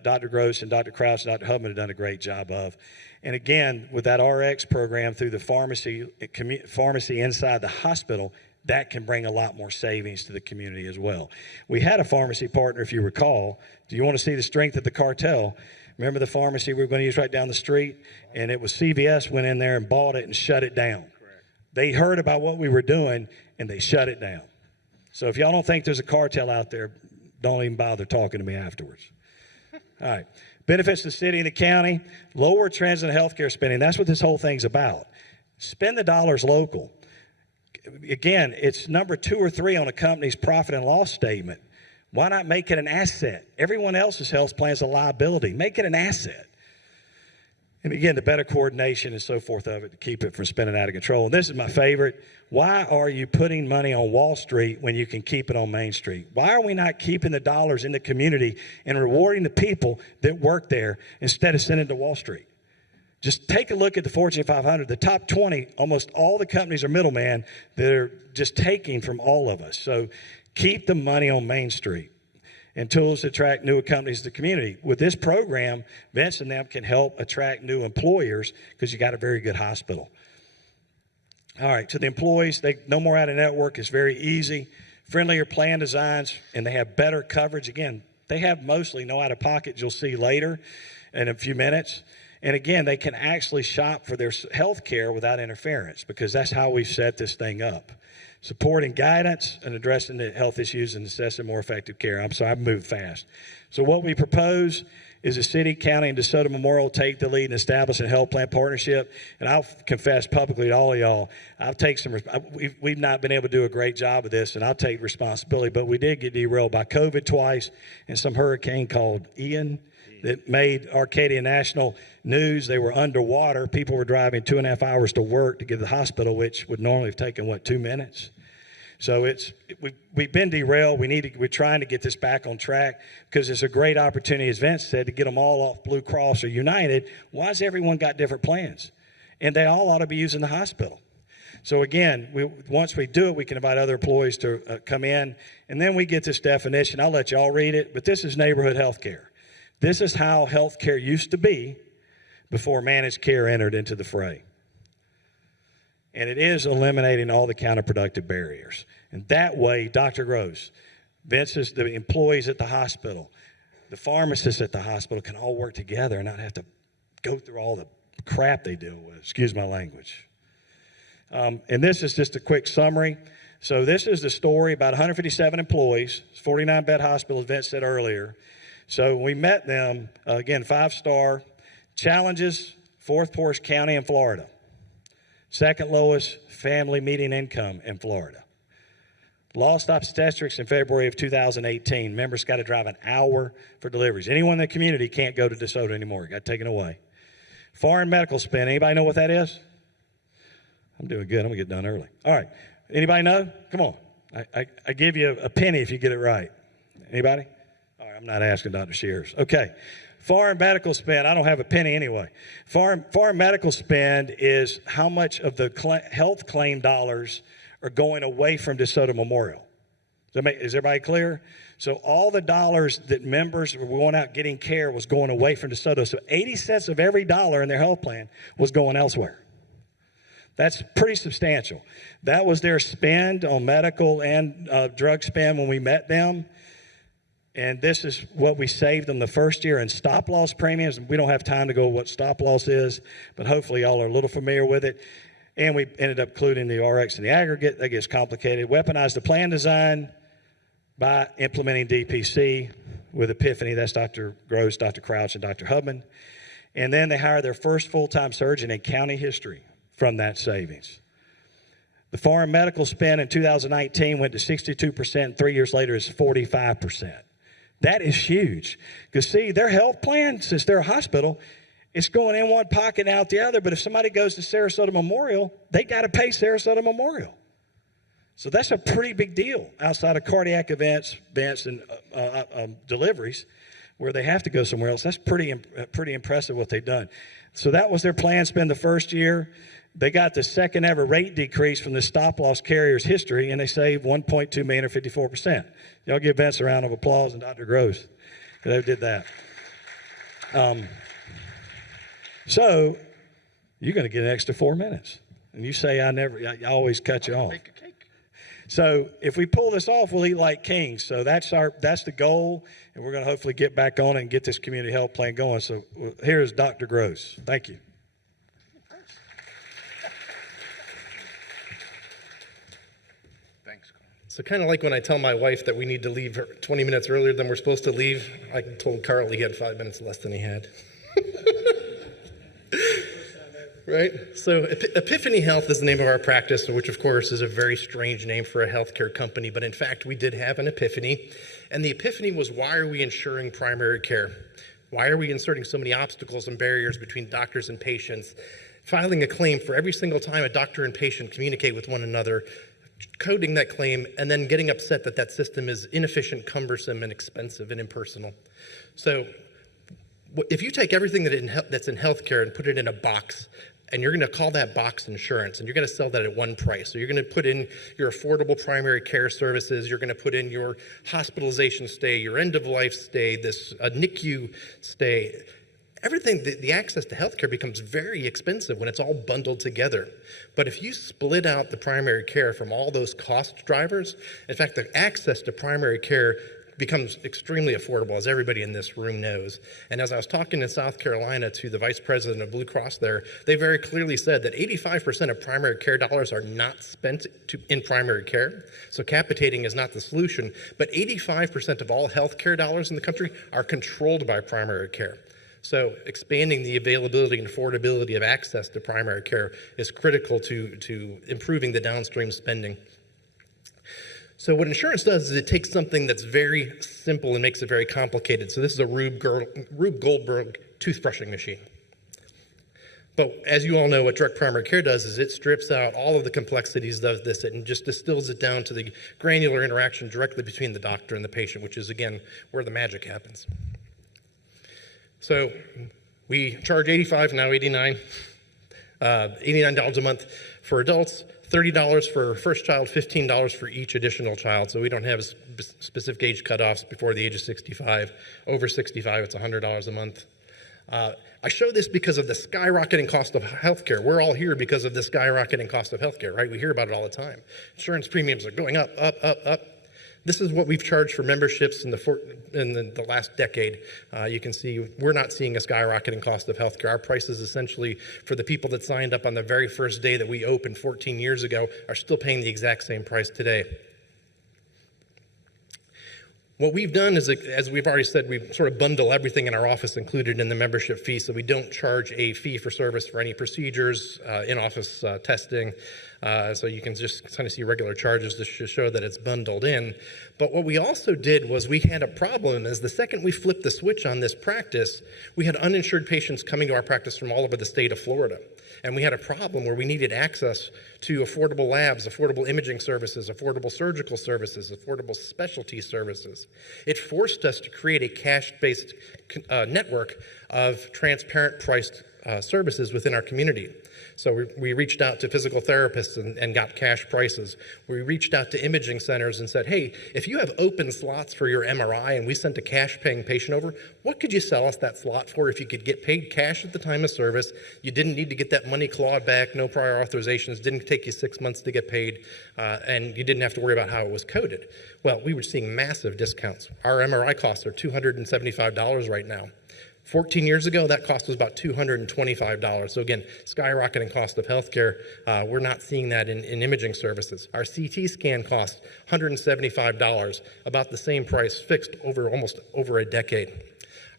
Dr. Gross and Dr. Krause and Dr. Hubman have done a great job of. And again, with that RX program through the pharmacy inside the hospital, that can bring a lot more savings to the community as well. We had a pharmacy partner, if you recall. Do you want to see the strength of the cartel? Remember the pharmacy we were going to use right down the street? And it was CVS went in there and bought it and shut it down. Correct. They heard about what we were doing, and they shut it down. So if y'all don't think there's a cartel out there, don't even bother talking to me afterwards. All right. Benefits to the city and the county, lower trends in healthcare spending. That's what this whole thing's about. Spend the dollars local. Again, it's number 2 or 3 on a company's profit and loss statement. Why not make it an asset? Everyone else's health plan is a liability. Make it an asset. And again, the better coordination and so forth of it to keep it from spinning out of control. And this is my favorite. Why are you putting money on Wall Street when you can keep it on Main Street? Why are we not keeping the dollars in the community and rewarding the people that work there instead of sending to Wall Street? Just take a look at the Fortune 500. The top 20, almost all the companies are middlemen that are just taking from all of us. So keep the money on Main Street. And tools to attract new companies to the community. With this program, Vince and them can help attract new employers because you got a very good hospital. All right, to the employees, no more out of network. It's very easy. Friendlier plan designs, and they have better coverage. Again, they have mostly no out of pocket, you'll see later in a few minutes. And again, they can actually shop for their health care without interference because that's how we've set this thing up. Supporting guidance and addressing the health issues and assessing more effective care. I'm sorry, I've moved fast. So what we propose is the city, county, and DeSoto Memorial take the lead in establishing a health plan partnership. And I'll confess publicly to all of y'all, I'll take some, we've not been able to do a great job of this, and I'll take responsibility, but we did get derailed by COVID twice and some hurricane called Ian that made Arcadia National news. They were underwater. People were driving 2.5 hours to work to get to the hospital, which would normally have taken, 2 minutes? So we've been derailed. We're trying to get this back on track because it's a great opportunity, as Vince said, to get them all off Blue Cross or United. Why has everyone got different plans? And they all ought to be using the hospital. So again, once we do it, we can invite other employees to come in. And then we get this definition. I'll let y'all read it, but this is neighborhood health care. This is how health care used to be before managed care entered into the fray. And it is eliminating all the counterproductive barriers. And that way, Dr. Gross, Vince's, the employees at the hospital, the pharmacists at the hospital can all work together and not have to go through all the crap they deal with. Excuse my language. And this is just a quick summary. So this is the story about 157 employees, 49-bed hospital, as Vince said earlier. So we met them, again, 5-star, challenges, 4th poorest county in Florida. 2nd lowest family median income in Florida. Lost obstetrics in February of 2018. Members got to drive an hour for deliveries. Anyone in the community can't go to DeSoto anymore. It got taken away. Foreign medical spend. Anybody know what that is? I'm doing good. I'm going to get done early. All right. Anybody know? Come on. I give you a penny if you get it right. Anybody? All right. I'm not asking Dr. Shears. Okay. Foreign medical spend, I don't have a penny anyway. Foreign medical spend is how much of the health claim dollars are going away from DeSoto Memorial. Is everybody clear? So all the dollars that members were going out getting care was going away from DeSoto. So 80 cents of every dollar in their health plan was going elsewhere. That's pretty substantial. That was their spend on medical and drug spend when we met them. And this is what we saved them the first year in stop-loss premiums. We don't have time to go what stop-loss is, but hopefully y'all are a little familiar with it. And we ended up including the RX in the aggregate. That gets complicated. Weaponized the plan design by implementing DPC with Epiphany. That's Dr. Gross, Dr. Crouch, and Dr. Hubman. And then they hired their first full-time surgeon in county history from that savings. The foreign medical spend in 2019 went to 62%. 3 years later, it's 45%. That is huge. Because, see, their health plan, since they're a hospital, it's going in one pocket and out the other. But if somebody goes to Sarasota Memorial, they got to pay Sarasota Memorial. So that's a pretty big deal outside of cardiac events and deliveries where they have to go somewhere else. That's pretty impressive what they've done. So that was their plan spend the first year. They got the second ever rate decrease from the stop-loss carrier's history, and they saved $1.2 million or 54%. Y'all give Vince a round of applause and Dr. Gross. They did that. So you're going to get an extra 4 minutes. And you say I always cut you off. Bake a cake. So if we pull this off, we'll eat like kings. So that's the goal, and we're going to hopefully get back on it and get this community health plan going. So here's Dr. Gross. Thank you. So kind of like when I tell my wife that we need to leave 20 minutes earlier than we're supposed to leave, I told Carl he had 5 minutes less than he had. Right? So Epiphany Health is the name of our practice, which of course is a very strange name for a healthcare company, but in fact we did have an epiphany. And the epiphany was, why are we insuring primary care? Why are we inserting so many obstacles and barriers between doctors and patients? Filing a claim for every single time a doctor and patient communicate with one another, coding that claim, and then getting upset that that system is inefficient, cumbersome, and expensive and impersonal. So if you take everything that's in healthcare and put it in a box, and you're going to call that box insurance, and you're going to sell that at one price. So you're going to put in your affordable primary care services, you're going to put in your hospitalization stay, your end-of-life stay, this NICU stay. Everything, the access to healthcare becomes very expensive when it's all bundled together. But if you split out the primary care from all those cost drivers, in fact, the access to primary care becomes extremely affordable, as everybody in this room knows. And as I was talking in South Carolina to the vice president of Blue Cross there, they very clearly said that 85% of primary care dollars are not spent in primary care. So capitating is not the solution, but 85% of all health care dollars in the country are controlled by primary care. So expanding the availability and affordability of access to primary care is critical to improving the downstream spending. So what insurance does is it takes something that's very simple and makes it very complicated. So this is a Rube Goldberg toothbrushing machine. But as you all know, what direct primary care does is it strips out all of the complexities of this and just distills it down to the granular interaction directly between the doctor and the patient, which is, again, where the magic happens. So we charge $85, now $89, $89 a month for adults, $30 for first child, $15 for each additional child. So we don't have specific age cutoffs before the age of 65. Over 65, it's $100 a month. I show this because of the skyrocketing cost of healthcare. We're all here because of the skyrocketing cost of healthcare, right? We hear about it all the time. Insurance premiums are going up, up, up, up. This is what we've charged for memberships in the last decade. You can see we're not seeing a skyrocketing cost of healthcare. Our prices essentially for the people that signed up on the very first day that we opened 14 years ago are still paying the exact same price today. What we've done is, as we've already said, we sort of bundle everything in our office included in the membership fee, so we don't charge a fee for service for any procedures, in-office testing, so you can just kind of see regular charges to show that it's bundled in. But what we also did was we had a problem is the second we flipped the switch on this practice, we had uninsured patients coming to our practice from all over the state of Florida. And we had a problem where we needed access to affordable labs, affordable imaging services, affordable surgical services, affordable specialty services. It forced us to create a cash-based network of transparent priced services within our community. So we reached out to physical therapists and got cash prices. We reached out to imaging centers and said, hey, if you have open slots for your MRI and we sent a cash paying patient over, what could you sell us that slot for if you could get paid cash at the time of service? You didn't need to get that money clawed back, no prior authorizations, didn't take you 6 months to get paid, and you didn't have to worry about how it was coded. Well, we were seeing massive discounts. Our MRI costs are $275 right now. 14 years ago, that cost was about $225. So again, skyrocketing cost of healthcare. We're not seeing that in imaging services. Our CT scan costs $175, about the same price, fixed almost over a decade.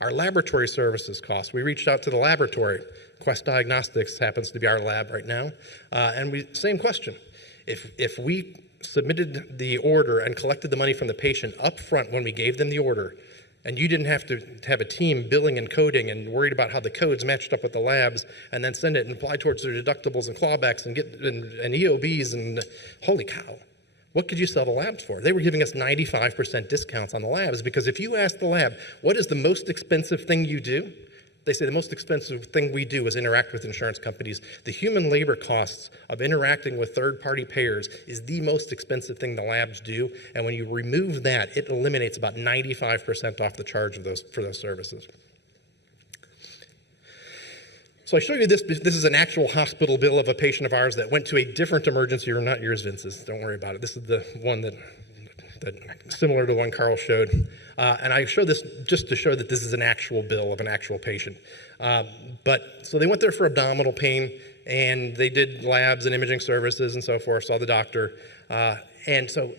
Our laboratory services costs, we reached out to the laboratory. Quest Diagnostics happens to be our lab right now. And same question. If we submitted the order and collected the money from the patient up front when we gave them the order, and you didn't have to have a team billing and coding and worried about how the codes matched up with the labs and then send it and apply towards their deductibles and clawbacks and EOBs and holy cow, what could you sell the labs for? They were giving us 95% discounts on the labs because if you ask the lab, what is the most expensive thing you do? They say the most expensive thing we do is interact with insurance companies. The human labor costs of interacting with third-party payers is the most expensive thing the labs do. And when you remove that, it eliminates about 95% off the charge for those services. So I show you this. This is an actual hospital bill of a patient of ours that went to a different emergency room, not yours, Vince's. Don't worry about it. This is the one that similar to the one Carl showed. And I show this just to show that this is an actual bill of an actual patient. So they went there for abdominal pain, and they did labs and imaging services and so forth, saw the doctor. And so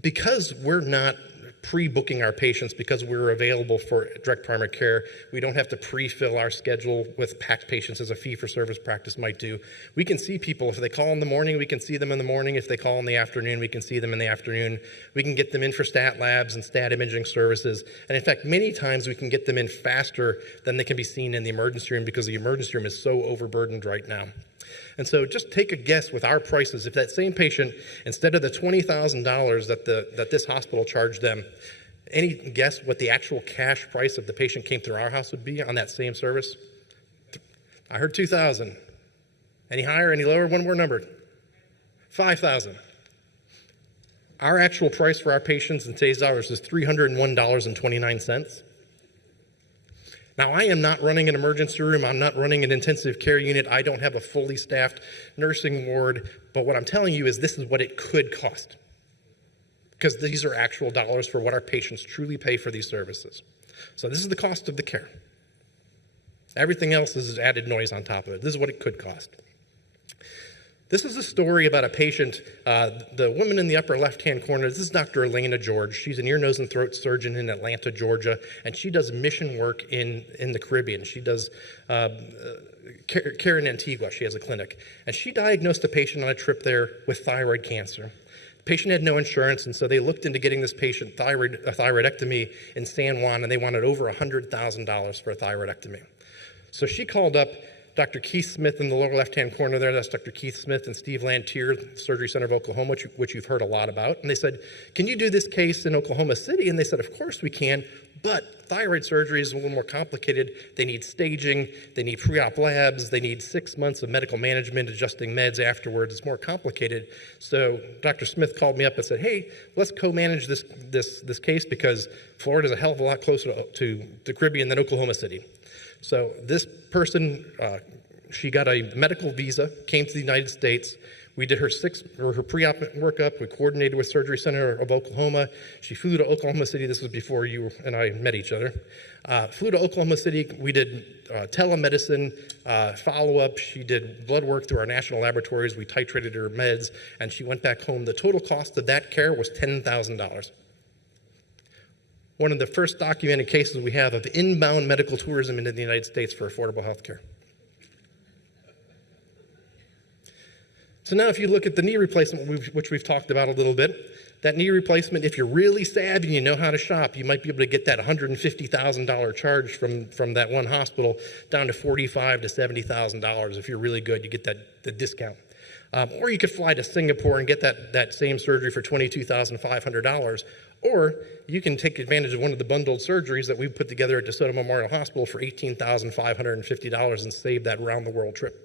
because we're not pre-booking our patients, because we're available for direct primary care, we don't have to pre-fill our schedule with packed patients as a fee-for-service practice might do. We can see people. If they call in the morning, we can see them in the morning. If they call in the afternoon, we can see them in the afternoon. We can get them in for stat labs and stat imaging services. And in fact, many times we can get them in faster than they can be seen in the emergency room because the emergency room is so overburdened right now. And so just take a guess with our prices. If that same patient, instead of the $20,000 that this hospital charged them, any guess what the actual cash price of the patient came through our house would be on that same service? I heard 2,000. Any higher, any lower? One more number. 5,000. Our actual price for our patients in today's dollars is $301.29. Now, I am not running an emergency room. I'm not running an intensive care unit. I don't have a fully staffed nursing ward. But what I'm telling you is this is what it could cost. because these are actual dollars for what our patients truly pay for these services. So this is the cost of the care. Everything else is added noise on top of it. This is what it could cost. This is a story about a patient. The woman in the upper left-hand corner, this is Dr. Elena George. She's an ear, nose, and throat surgeon in Atlanta, Georgia, and she does mission work in the Caribbean. She does care in Antigua. She has a clinic. And she diagnosed a patient on a trip there with thyroid cancer. The patient had no insurance, and so they looked into getting this patient a thyroidectomy in San Juan, and they wanted over $100,000 for a thyroidectomy. So she called up Dr. Keith Smith in the lower left-hand corner there. That's Dr. Keith Smith and Steve Lantier, Surgery Center of Oklahoma, which you've heard a lot about. And they said, can you do this case in Oklahoma City? And they said, of course we can, but thyroid surgery is a little more complicated. They need staging, they need pre-op labs, they need 6 months of medical management, adjusting meds afterwards. It's more complicated. So Dr. Smith called me up and said, hey, let's co-manage this case because Florida's a hell of a lot closer to the Caribbean than Oklahoma City. So this person, she got a medical visa, came to the United States. We did her pre-op workup. We coordinated with Surgery Center of Oklahoma. She flew to Oklahoma City. This was before you and I met each other. Flew to Oklahoma City. We did telemedicine follow-up. She did blood work through our national laboratories. We titrated her meds, and she went back home. The total cost of that care was $10,000. One of the first documented cases we have of inbound medical tourism into the United States for affordable health care. So now if you look at the knee replacement, which we've talked about a little bit, that knee replacement, if you're really savvy and you know how to shop, you might be able to get that $150,000 charge from that one hospital down to $45,000 to $70,000. If you're really good, you get the discount. Or you could fly to Singapore and get that same surgery for $22,500. Or you can take advantage of one of the bundled surgeries that we put together at DeSoto Memorial Hospital for $18,550 and save that round-the-world trip.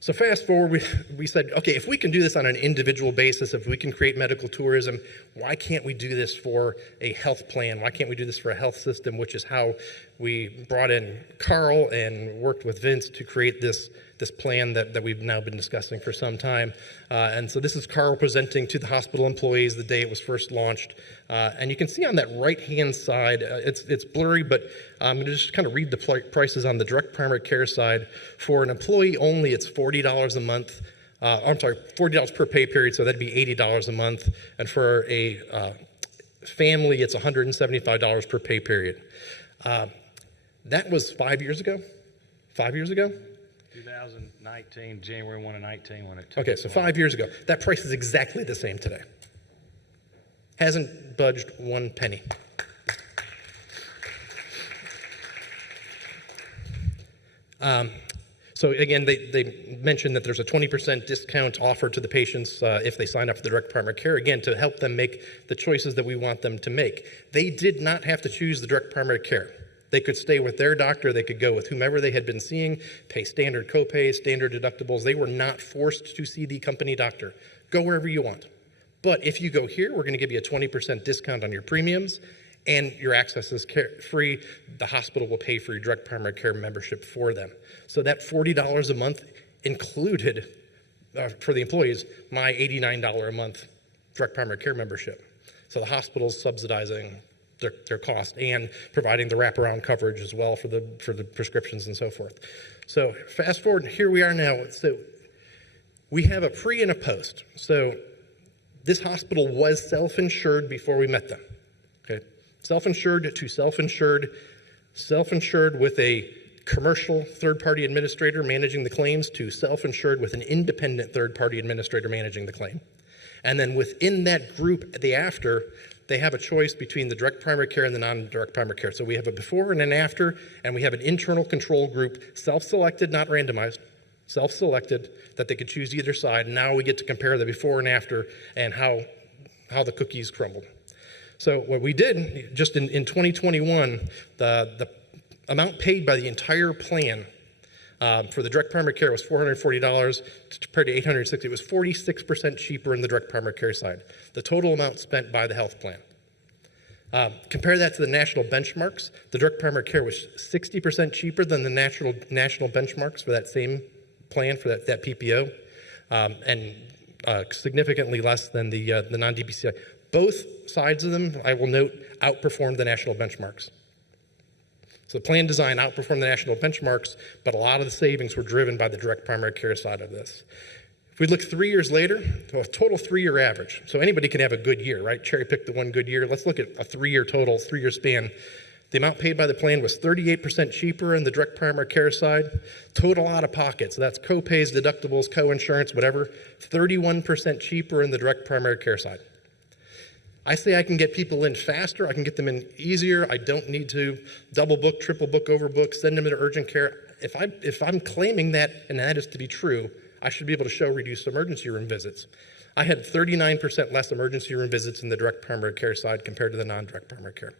So fast forward, we said, okay, if we can do this on an individual basis, if we can create medical tourism, why can't we do this for a health plan? Why can't we do this for a health system, which is how we brought in Carl and worked with Vince to create this plan that we've now been discussing for some time. And so this is Carl presenting to the hospital employees the day it was first launched. And you can see on that right-hand side, it's blurry, but I'm going to just kind of read the prices on the direct primary care side. For an employee only, it's $40 a month. I'm sorry, $40 per pay period, so that'd be $80 a month. And for a family, it's $175 per pay period. That was 5 years ago? 5 years ago? 2019, January 1 of 19 when it took. Okay, so 5 years ago. That price is exactly the same today. Hasn't budged one penny. So again, they mentioned that there's a 20% discount offered to the patients if they sign up for the direct primary care, again, to help them make the choices that we want them to make. They did not have to choose the direct primary care. They could stay with their doctor, they could go with whomever they had been seeing, pay standard copays, standard deductibles. They were not forced to see the company doctor. Go wherever you want. But if you go here, we're gonna give you a 20% discount on your premiums, and your access is free. The hospital will pay for your direct primary care membership for them. So that $40 a month included, for the employees, my $89 a month direct primary care membership. So the hospital's subsidizing their cost and providing the wraparound coverage as well for the prescriptions and so forth. So fast forward, here we are now. So we have a pre and a post. So this hospital was self-insured before we met them. Okay, self-insured to self-insured, self-insured with a commercial third-party administrator managing the claims to self-insured with an independent third-party administrator managing the claim. And then within that group, they have a choice between the direct primary care and the non-direct primary care. So we have a before and an after, and we have an internal control group, self-selected, not randomized, self-selected, that they could choose either side. And now we get to compare the before and after and how the cookies crumbled. So what we did, just in 2021, the amount paid by the entire plan for the direct primary care was $440 compared to $860. It was 46% cheaper in the direct primary care side. The total amount spent by the health plan. Compare that to the national benchmarks. The direct primary care was 60% cheaper than the national benchmarks for that same plan, for that PPO. and significantly less than the non-DPCI. Both sides of them, I will note, outperformed the national benchmarks. So the plan design outperformed the national benchmarks, but a lot of the savings were driven by the direct primary care side of this. If we look 3 years later, a total 3-year average. So anybody can have a good year, right? Cherry pick the one good year. Let's look at a 3-year total, 3-year span. The amount paid by the plan was 38% cheaper in the direct primary care side. Total out of pocket, so that's co-pays, deductibles, co-insurance, whatever, 31% cheaper in the direct primary care side. I say I can get people in faster, I can get them in easier, I don't need to double book, triple book, overbook, send them into urgent care. If I'm claiming that, and that is to be true, I should be able to show reduced emergency room visits. I had 39% less emergency room visits in the direct primary care side compared to the non-direct primary care.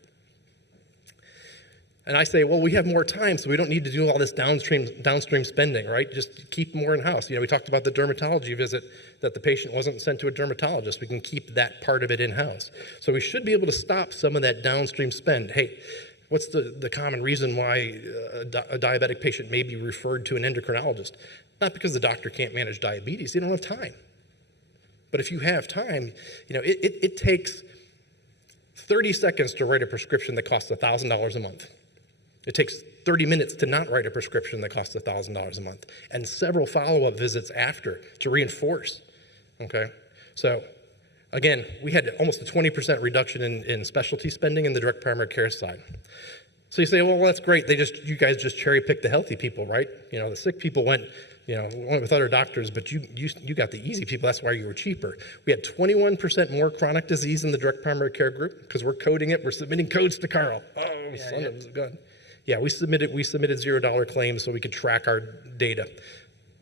And I say, well, we have more time, so we don't need to do all this downstream spending, right? Just keep more in-house. You know, we talked about the dermatology visit, that the patient wasn't sent to a dermatologist. We can keep that part of it in-house. So we should be able to stop some of that downstream spend. Hey, what's the common reason why a diabetic patient may be referred to an endocrinologist? Not because the doctor can't manage diabetes, they don't have time. But if you have time, you know, it takes 30 seconds to write a prescription that costs $1,000 a month. It takes 30 minutes to not write a prescription that costs $1,000 a month, and several follow-up visits after to reinforce, okay? So again, we had almost a 20% reduction in specialty spending in the direct primary care side. So you say, well, that's great. You guys just cherry picked the healthy people, right? You know, the sick people went with other doctors, but you got the easy people. That's why you were cheaper. We had 21% more chronic disease in the direct primary care group because we're coding it. We're submitting codes to Carl. Oh, son of a gun. Yeah, we submitted $0 claims so we could track our data.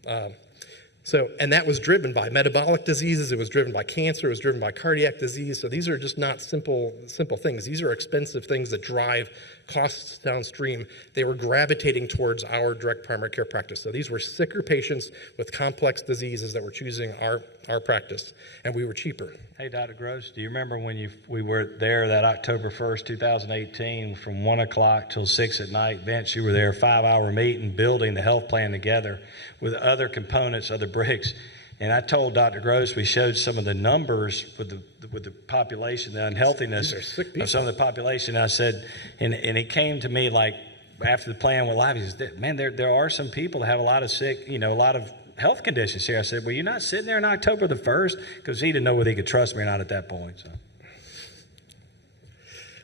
And that was driven by metabolic diseases, it was driven by cancer, it was driven by cardiac disease. So these are just not simple things. These are expensive things that drive costs downstream. They were gravitating towards our direct primary care practice. So these were sicker patients with complex diseases that were choosing our practice, and we were cheaper. Hey, Dr. Gross, do you remember when we were there that October 1st, 2018, from 1 o'clock till 6 at night? Vince, you were there, 5-hour meeting, building the health plan together with other components, other bricks. And I told Dr. Gross, we showed some of the numbers with the population, the unhealthiness of some of the population. I said, and it came to me like after the plan went live, he said, man, there are some people that have a lot of sick, a lot of health conditions here. I said, well, you're not sitting there on October the 1st, because he didn't know whether he could trust me or not at that point.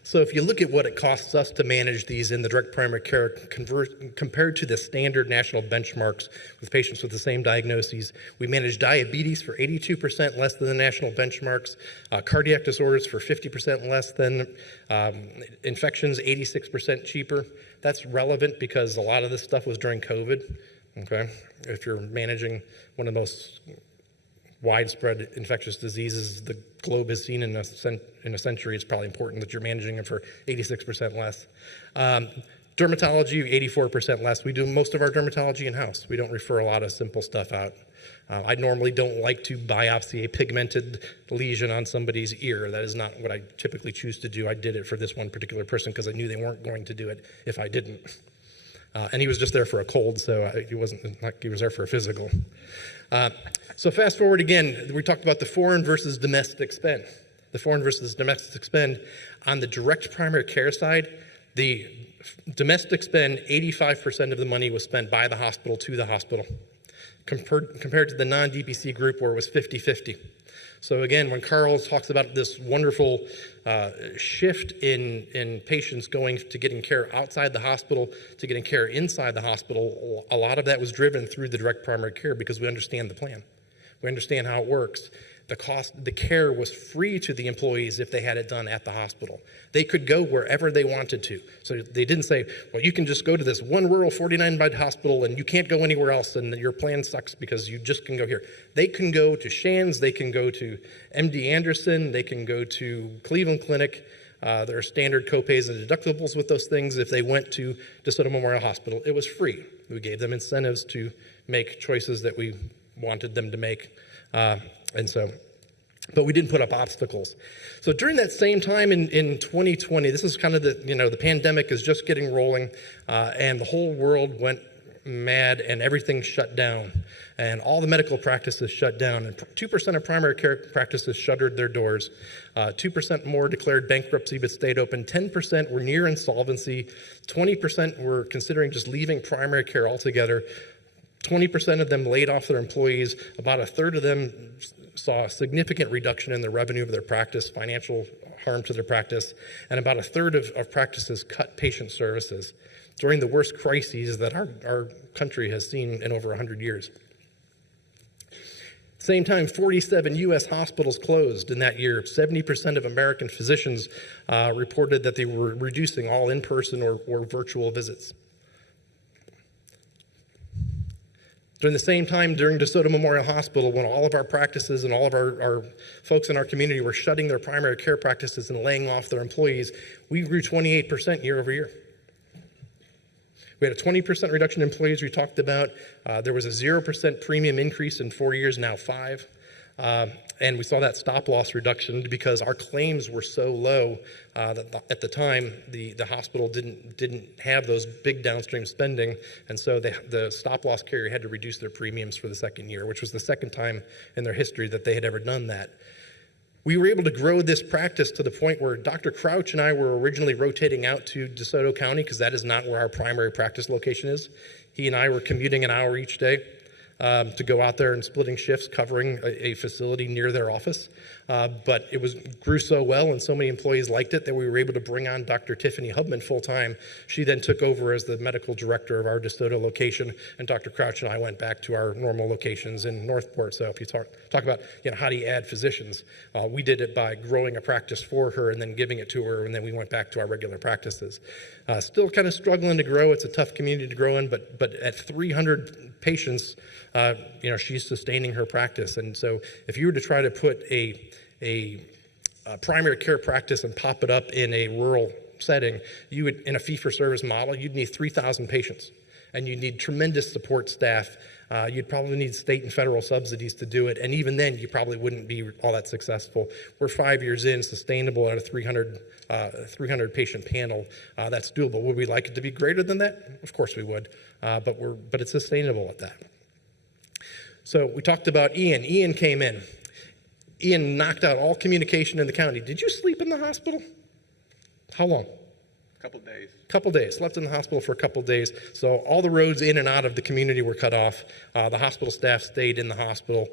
So if you look at what it costs us to manage these in the direct primary care compared to the standard national benchmarks with patients with the same diagnoses, we manage diabetes for 82% less than the national benchmarks, cardiac disorders for 50% less than infections, 86% cheaper. That's relevant because a lot of this stuff was during COVID, okay? If you're managing one of the most widespread infectious diseases the globe has seen in a century, it's probably important that you're managing it for 86% less. Dermatology, 84% less. We do most of our dermatology in-house. We don't refer a lot of simple stuff out. I normally don't like to biopsy a pigmented lesion on somebody's ear. That is not what I typically choose to do. I did it for this one particular person because I knew they weren't going to do it if I didn't. And he was just there for a cold, so he was there for a physical. So fast forward again, we talked about the foreign versus domestic spend. The foreign versus domestic spend. On the direct primary care side, the domestic spend, 85% of the money was spent by the hospital to the hospital, compared to the non-DPC group where it was 50-50. So again, when Carl talks about this wonderful shift in patients going to getting care outside the hospital to getting care inside the hospital, a lot of that was driven through the direct primary care because we understand the plan. We understand how it works. The care was free to the employees if they had it done at the hospital. They could go wherever they wanted to. So they didn't say, well, you can just go to this one rural 49-bed hospital and you can't go anywhere else and your plan sucks because you just can go here. They can go to Shands, they can go to MD Anderson, they can go to Cleveland Clinic. There are standard copays and deductibles with those things. If they went to DeSoto Memorial Hospital, it was free. We gave them incentives to make choices that we wanted them to make. But we didn't put up obstacles. So during that same time in 2020, this is kind of the pandemic is just getting rolling, and the whole world went mad, and everything shut down. And all the medical practices shut down. And 2% of primary care practices shuttered their doors. 2% more declared bankruptcy but stayed open. 10% were near insolvency. 20% were considering just leaving primary care altogether. 20% of them laid off their employees. About a third of them saw a significant reduction in the revenue of their practice, financial harm to their practice, and about a third of practices cut patient services during the worst crises that our country has seen in over 100 years. Same time, 47 U.S. hospitals closed in that year. 70% of American physicians reported that they were reducing all in-person or virtual visits. During the same time, during DeSoto Memorial Hospital, when all of our practices and all of our folks in our community were shutting their primary care practices and laying off their employees, we grew 28% year over year. We had a 20% reduction in employees we talked about. There was a 0% premium increase in 4 years, now 5. And we saw that stop loss reduction because our claims were so low that at the time the hospital didn't have those big downstream spending, and so the stop loss carrier had to reduce their premiums for the second year, which was the second time in their history that they had ever done that. We were able to grow this practice to the point where Dr. Crouch and I were originally rotating out to DeSoto County because that is not where our primary practice location is. He and I were commuting an hour each day to go out there and splitting shifts covering a facility near their office. But it grew so well and so many employees liked it that we were able to bring on Dr. Tiffany Hubman full-time. She then took over as the medical director of our DeSoto location, and Dr. Crouch and I went back to our normal locations in Northport. So if you talk about how do you add physicians, we did it by growing a practice for her and then giving it to her, and then we went back to our regular practices. Still kind of struggling to grow. It's a tough community to grow in, but at 300 patients, she's sustaining her practice. And so if you were to try to put a primary care practice and pop it up in a rural setting, you would, in a fee-for-service model, you'd need 3,000 patients, and you'd need tremendous support staff. You'd probably need state and federal subsidies to do it, and even then, you probably wouldn't be all that successful. We're 5 years in, sustainable at a 300 patient panel. That's doable. Would we like it to be greater than that? Of course we would, but it's sustainable at that. So we talked about Ian. Ian came in. Ian knocked out all communication in the county. Did you sleep in the hospital? How long? Couple days. Slept in the hospital for a couple days. So all the roads in and out of the community were cut off. The hospital staff stayed in the hospital.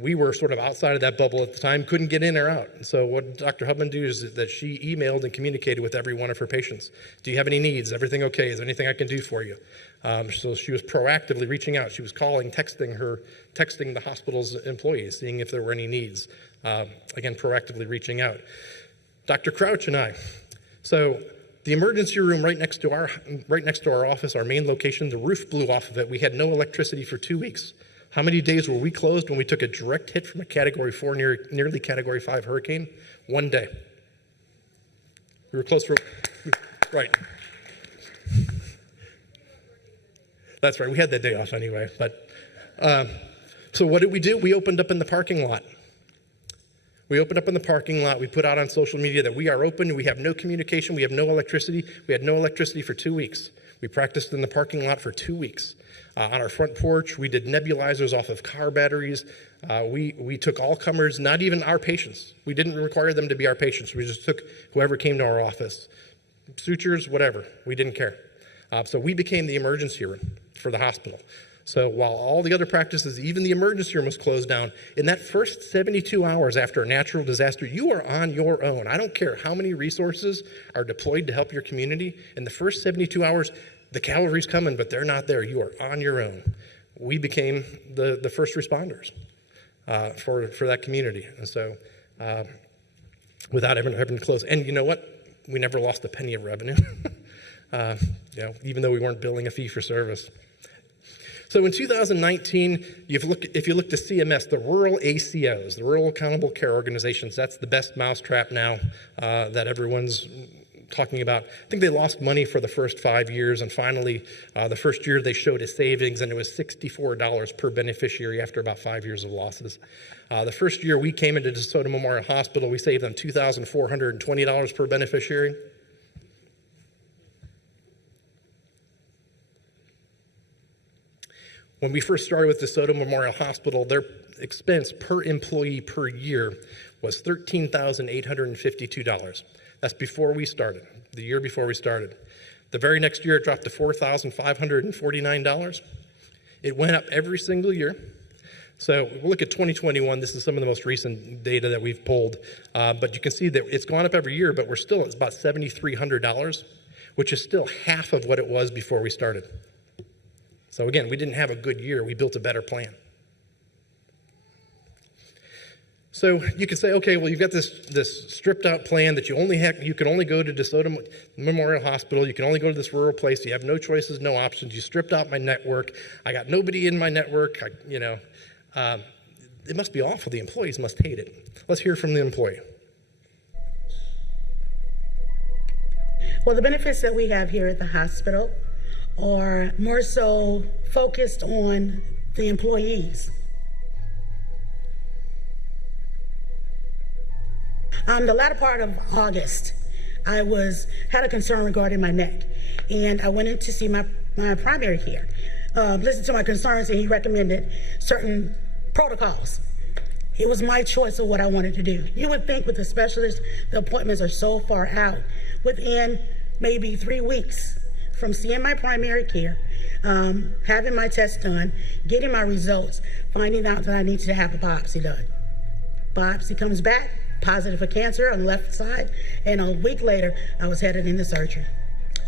We were sort of outside of that bubble at the time, couldn't get in or out. So what Dr. Hubman did is that she emailed and communicated with every one of her patients. Do you have any needs? Everything okay? Is there anything I can do for you? So she was proactively reaching out. She was calling, texting the hospital's employees, seeing if there were any needs. Again, proactively reaching out. Dr. Crouch and I. So the emergency room right next to our office, our main location, the roof blew off of it. We had no electricity for 2 weeks. How many days were we closed when we took a direct hit from a Category 4, nearly Category 5 hurricane? 1 day. We were closed for, right. That's right, we had that day off anyway. But so what did we do? We opened up in the parking lot. We put out on social media that we are open, we have no communication, we have no electricity. We had no electricity for 2 weeks. We practiced in the parking lot for 2 weeks. On our front porch, we did nebulizers off of car batteries. We took all comers, not even our patients. We didn't require them to be our patients. We just took whoever came to our office. Sutures, whatever, we didn't care. So we became the emergency room for the hospital. So while all the other practices, even the emergency room was closed down, in that first 72 hours after a natural disaster, you are on your own. I don't care how many resources are deployed to help your community. In the first 72 hours, the cavalry's coming, but they're not there. You are on your own. We became the first responders for that community. And so without having to close. And you know what? We never lost a penny of revenue, even though we weren't billing a fee for service. So in 2019, if you look to CMS, the rural ACOs, the Rural Accountable Care Organizations, that's the best mousetrap now that everyone's talking about. I think they lost money for the first 5 years, and finally, the first year they showed a savings, and it was $64 per beneficiary after about 5 years of losses. The first year we came into DeSoto Memorial Hospital, we saved them $2,420 per beneficiary. When we first started with DeSoto Memorial Hospital, their expense per employee per year was $13,852. That's before we started, the year before we started. The very next year, it dropped to $4,549. It went up every single year. So we'll look at 2021. This is some of the most recent data that we've pulled. But you can see that it's gone up every year, but it's about $7,300, which is still half of what it was before we started. So again, we didn't have a good year. We built a better plan. So you can say, okay, well, you've got this stripped out plan that you can only go to DeSoto Memorial Hospital. You can only go to this rural place. You have no choices, no options. You stripped out my network. I got nobody in my network. It must be awful. The employees must hate it. Let's hear from the employee. Well, the benefits that we have here at the hospital are more so focused on the employees. The latter part of August, I had a concern regarding my neck, and I went in to see my primary care. Listened to my concerns, and he recommended certain protocols. It was my choice of what I wanted to do. You would think with the specialist, the appointments are so far out. Within maybe 3 weeks from seeing my primary care, having my test done, getting my results, finding out that I need to have a biopsy done. Biopsy comes back, positive for cancer on the left side, and a week later, I was headed into surgery.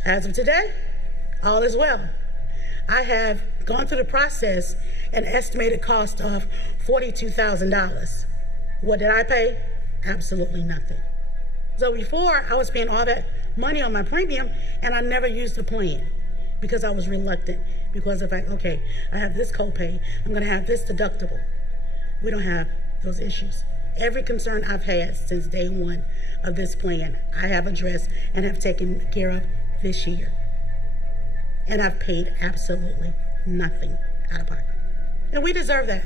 As of today, all is well. I have gone through the process, an estimated cost of $42,000. What did I pay? Absolutely nothing. So before, I was paying all that money on my premium, and I never used the plan because I was reluctant because of like, okay, I have this copay, I'm gonna have this deductible. We don't have those issues. Every concern I've had since day one of this plan, I have addressed and have taken care of this year. And I've paid absolutely nothing out of pocket. And we deserve that.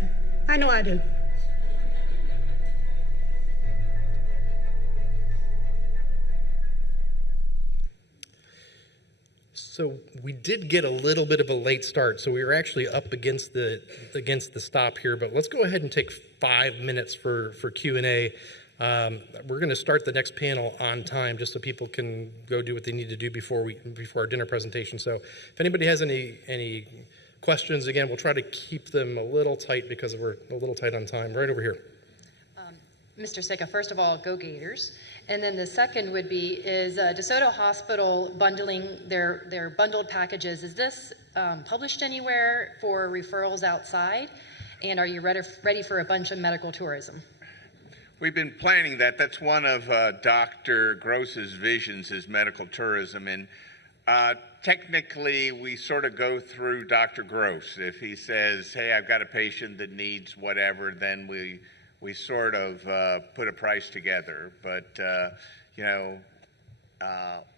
I know I do. So we did get a little bit of a late start, so we were actually up against the stop here. But let's go ahead and take 5 minutes for Q&A. We're going to start the next panel on time, just so people can go do what they need to do before our dinner presentation. So if anybody has any questions, again, we'll try to keep them a little tight because we're a little tight on time. Right over here. Mr. Sica, first of all, go Gators. And then the second would be, is DeSoto Hospital bundling their bundled packages. Is this published anywhere for referrals outside? And are you ready for a bunch of medical tourism? We've been planning that. That's one of Dr. Gross's visions is medical tourism. And technically, we sort of go through Dr. Gross. If he says, hey, I've got a patient that needs whatever, then we sort of put a price together, but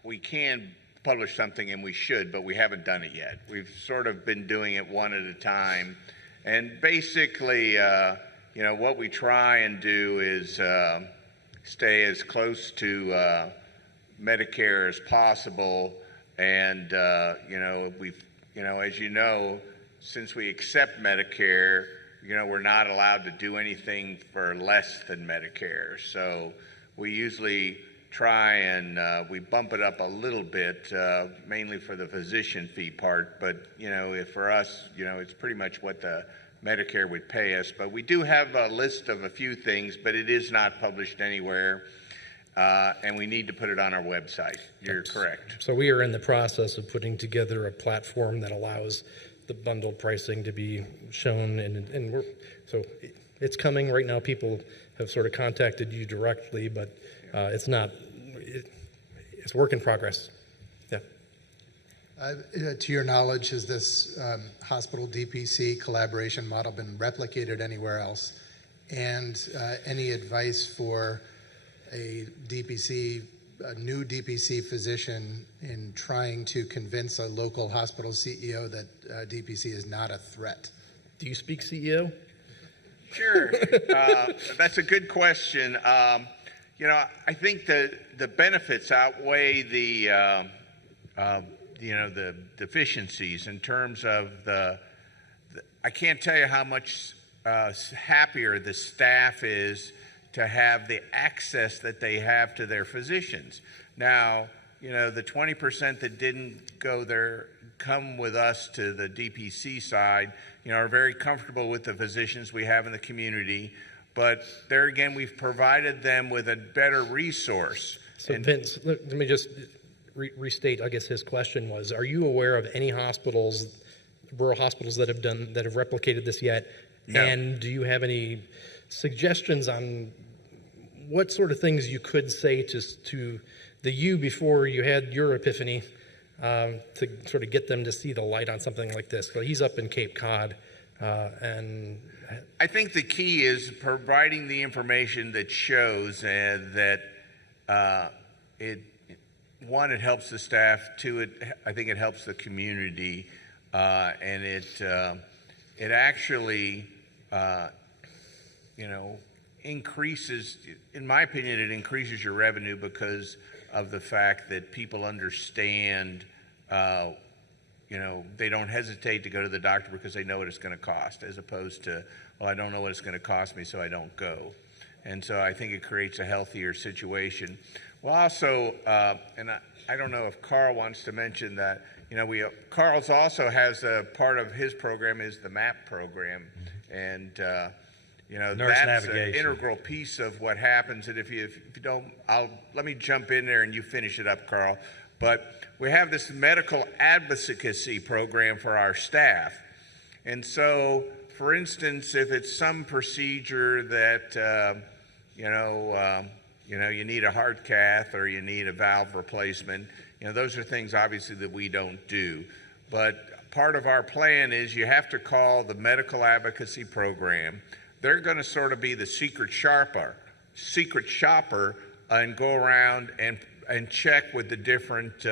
we can publish something, and we should, but we haven't done it yet. We've sort of been doing it one at a time, and basically, what we try and do is stay as close to Medicare as possible, and as you know, since we accept Medicare, we're not allowed to do anything for less than Medicare. So we usually try and we bump it up a little bit, mainly for the physician fee part. But, if for us, it's pretty much what the Medicare would pay us. But we do have a list of a few things, but it is not published anywhere. And we need to put it on our website. You're correct. So we are in the process of putting together a platform that allows the bundled pricing to be shown, and it's coming right now. People have sort of contacted you directly, but it's work in progress. Yeah. To your knowledge, has this hospital DPC collaboration model been replicated anywhere else? And any advice for a new DPC physician in trying to convince a local hospital CEO that DPC is not a threat? Do you speak CEO? Sure. That's a good question. I think the benefits outweigh the deficiencies in terms of I can't tell you how much happier the staff is to have the access that they have to their physicians. Now, the 20% that didn't go there, come with us to the DPC side, are very comfortable with the physicians we have in the community. But there again, we've provided them with a better resource. So Vince, let me just restate, I guess his question was, are you aware of any hospitals, rural hospitals that have replicated this yet? No. And do you have any suggestions on what sort of things you could say to the you before you had your epiphany to sort of get them to see the light on something like this? So he's up in Cape Cod, and I think the key is providing the information that shows that it helps the staff. Two, I think it helps the community, and it actually increases, in my opinion, it increases your revenue because of the fact that people understand, they don't hesitate to go to the doctor because they know what it's going to cost, as opposed to, well, I don't know what it's going to cost me, so I don't go. And so I think it creates a healthier situation. Well, also, and I don't know if Carl wants to mention that, Carl's also has a part of his program is the MAP program, and Nurse that's an navigation. integral piece of what happens. And if you don't, let me jump in there and you finish it up, Carl. But we have this medical advocacy program for our staff, and so, for instance, if it's some procedure that you need a heart cath or you need a valve replacement, those are things obviously that we don't do. But part of our plan is you have to call the medical advocacy program. They're going to sort of be the secret shopper, and go around and check with the different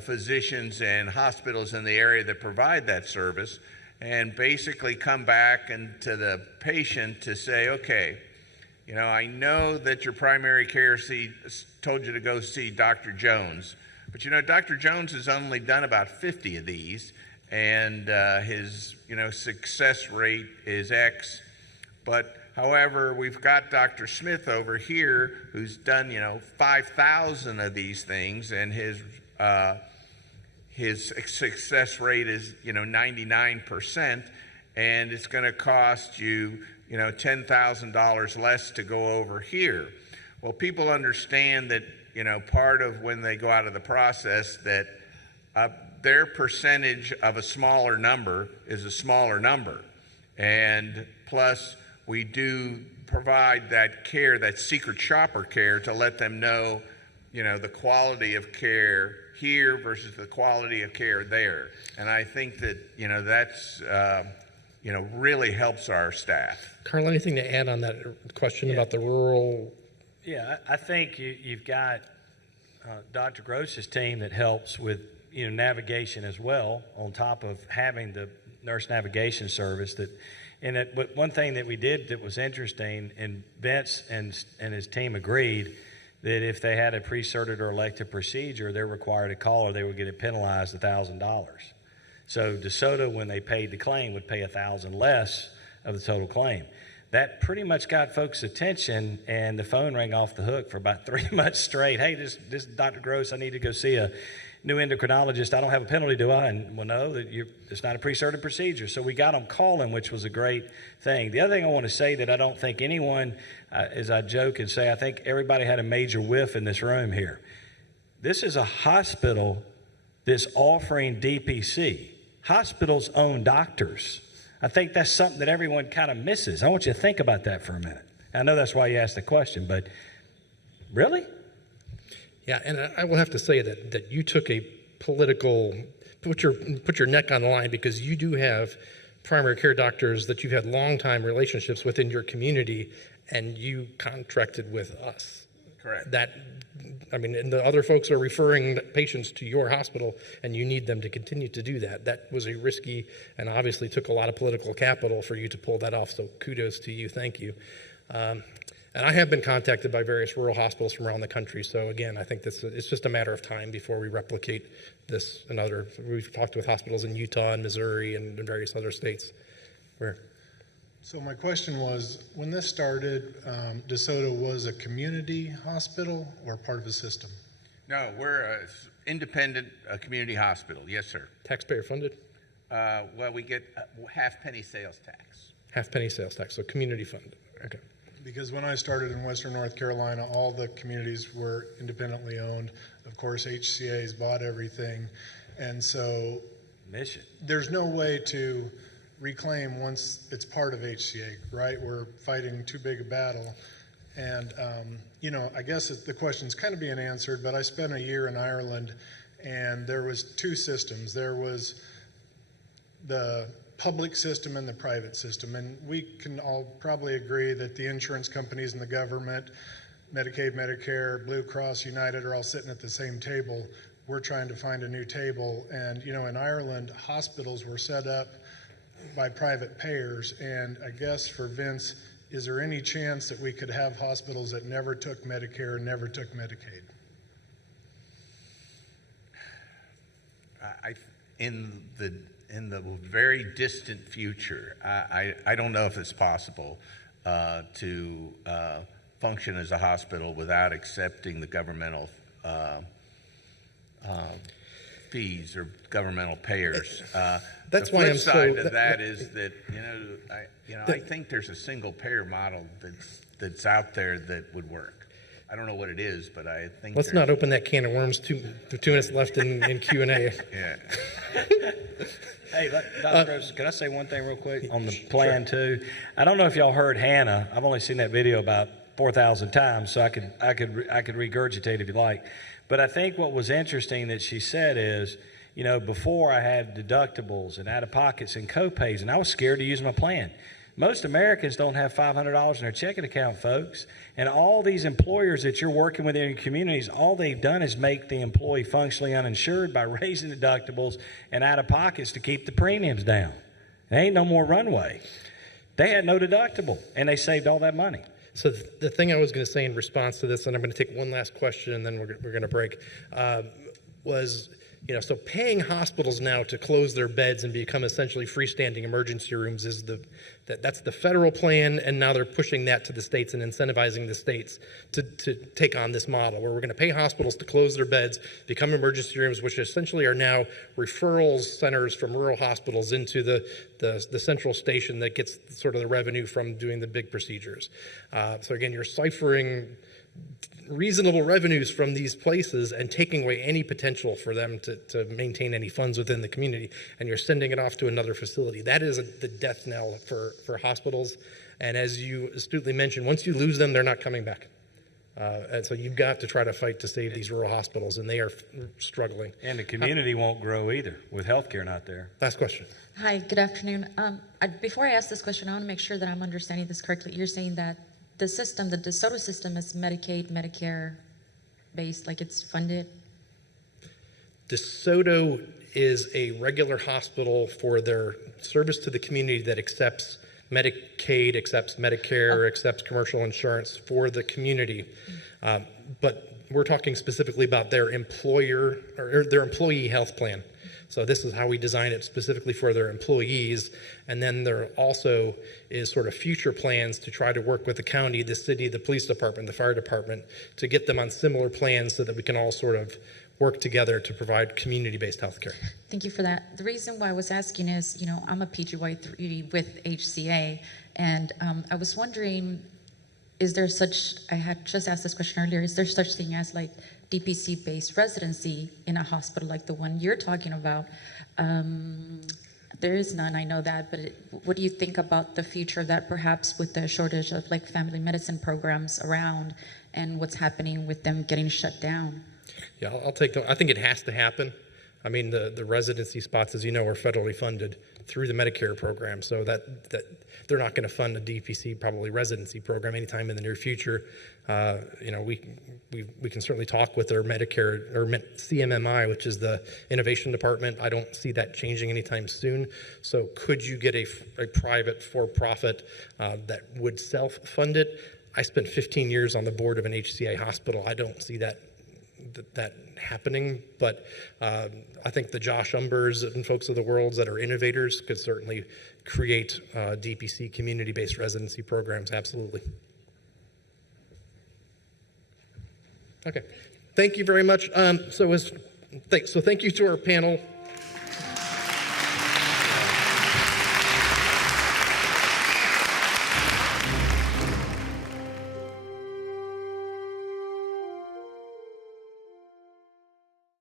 physicians and hospitals in the area that provide that service, and basically come back and to the patient to say, okay, I know that your primary care told you to go see Dr. Jones, but Dr. Jones has only done about 50 of these, and his success rate is X. But however, we've got Dr. Smith over here who's done 5,000 of these things, and his success rate is 99%, and it's going to cost you $10,000 less to go over here. Well, people understand that part of when they go out of the process that their percentage of a smaller number is a smaller number, and plus we do provide that care, that secret shopper care, to let them know the quality of care here versus the quality of care there. And I think that that's really helps our staff. Carl, anything to add on that question about the rural? Yeah, I think you've got Dr. Gross's team that helps with navigation as well, on top of having the nurse navigation service. But one thing that we did that was interesting, and Vince and his team agreed that if they had a pre-certed or elective procedure, they're required to call or they would get it penalized $1,000. So DeSoto, when they paid the claim, would pay $1,000 less of the total claim. That pretty much got folks' attention, and the phone rang off the hook for about 3 months straight. Hey, this is Dr. Gross. I need to go see a new endocrinologist. I don't have a penalty, do I? And well, no, it's not a pre-certed procedure. So we got them calling, which was a great thing. The other thing I want to say that I don't think anyone, as I joke and say, I think everybody had a major whiff in this room here. This is a hospital that's offering DPC. Hospitals own doctors. I think that's something that everyone kind of misses. I want you to think about that for a minute. I know that's why you asked the question, but really? Yeah, and I will have to say that you took a political, put your neck on the line, because you do have primary care doctors that you've had long-time relationships with in your community, and you contracted with us. Correct. And the other folks are referring patients to your hospital, and you need them to continue to do that. That was a risky and obviously took a lot of political capital for you to pull that off, so kudos to you. Thank you. And I have been contacted by various rural hospitals from around the country. So again, I think it's just a matter of time before we replicate this in other. We've talked with hospitals in Utah and Missouri and in various other states. So my question was, when this started, DeSoto was a community hospital or part of a system? No, we're an independent community hospital. Yes, sir. Taxpayer funded? Well, we get half penny sales tax. Half penny sales tax, so community funded. Okay. Because when I started in Western North Carolina, all the communities were independently owned. Of course, HCA's bought everything. And so Mission. there's no way to reclaim once it's part of HCA, right? We're fighting too big a battle. And, you know, I guess the question's kind of being answered, but I spent a year in Ireland, and there was two systems. There was the public system and the private system. And we can all probably agree that the insurance companies and the government, Medicaid, Medicare, Blue Cross, United are all sitting at the same table. We're trying to find a new table. And, you know, in Ireland, hospitals were set up by private payers. And I guess for Vince, is there any chance that we could have hospitals that never took Medicare and never took Medicaid? In the very distant future, I don't know if it's possible to function as a hospital without accepting the governmental fees or governmental payers. That's the why flip I'm side so. of that is that I think there's a single payer model that's out there that would work. I don't know what it is, but I think. Let's not open that can of worms. 2 minutes left in Q&A. Yeah. Hey, Dr. Rose, can I say one thing real quick on the plan too? I don't know if y'all heard Hannah. I've only seen that video about 4,000 times, so I could regurgitate if you like. But I think what was interesting that she said is, you know, before I had deductibles and out-of-pockets and co-pays, and I was scared to use my plan. Most Americans don't have $500 in their checking account, folks. And all these employers that you're working with in your communities, all they've done is make the employee functionally uninsured by raising deductibles and out-of-pockets to keep the premiums down. There ain't no more runway. They had no deductible, and they saved all that money. So the thing I was going to say in response to this, and I'm going to take one last question, and then we're going to break, was, you know, so paying hospitals now to close their beds and become essentially freestanding emergency rooms is that's the federal plan, and now they're pushing that to the states and incentivizing the states to take on this model where we're going to pay hospitals to close their beds, become emergency rooms, which essentially are now referral centers from rural hospitals into the central station that gets sort of the revenue from doing the big procedures. So again, you're ciphering reasonable revenues from these places and taking away any potential for them to maintain any funds within the community, and you're sending it off to another facility. That is the death knell for hospitals, and as you astutely mentioned, once you lose them, they're not coming back. And so you've got to try to fight to save these rural hospitals, and they are struggling. And the community won't grow either with healthcare not there. Last question. Hi, good afternoon. Before I ask this question, I want to make sure that I'm understanding this correctly. You're saying that the system, the DeSoto system, is Medicaid, Medicare based, like it's funded? DeSoto is a regular hospital for their service to the community that accepts Medicaid, accepts Medicare, accepts commercial insurance for the community. But we're talking specifically about their employer or their employee health plan. So this is how we design it specifically for their employees. And then there also is sort of future plans to try to work with the county, the city, the police department, the fire department to get them on similar plans so that we can all sort of work together to provide community-based health care. Thank you for that. The reason why I was asking is, you know, I'm a PGY3 with HCA, and I was wondering, is there such, I had just asked this question earlier, is there such thing as like DPC-based residency in a hospital like the one you're talking about? There is none, I know that, but what do you think about the future of that, perhaps with the shortage of like family medicine programs around and what's happening with them getting shut down? Yeah, I'll take I think it has to happen. I mean, the residency spots, as you know, are federally funded through the Medicare program, so that they're not going to fund a DPC probably residency program anytime in the near future. You know, we can certainly talk with their Medicare or CMMI, which is the innovation department. I don't see that changing anytime soon. So could you get a private for-profit that would self-fund it? I spent 15 years on the board of an HCA hospital. I don't see that happening, but I think the Josh Umbers and folks of the world that are innovators could certainly create DPC community-based residency programs, absolutely. Okay, thank you very much. So thank you to our panel.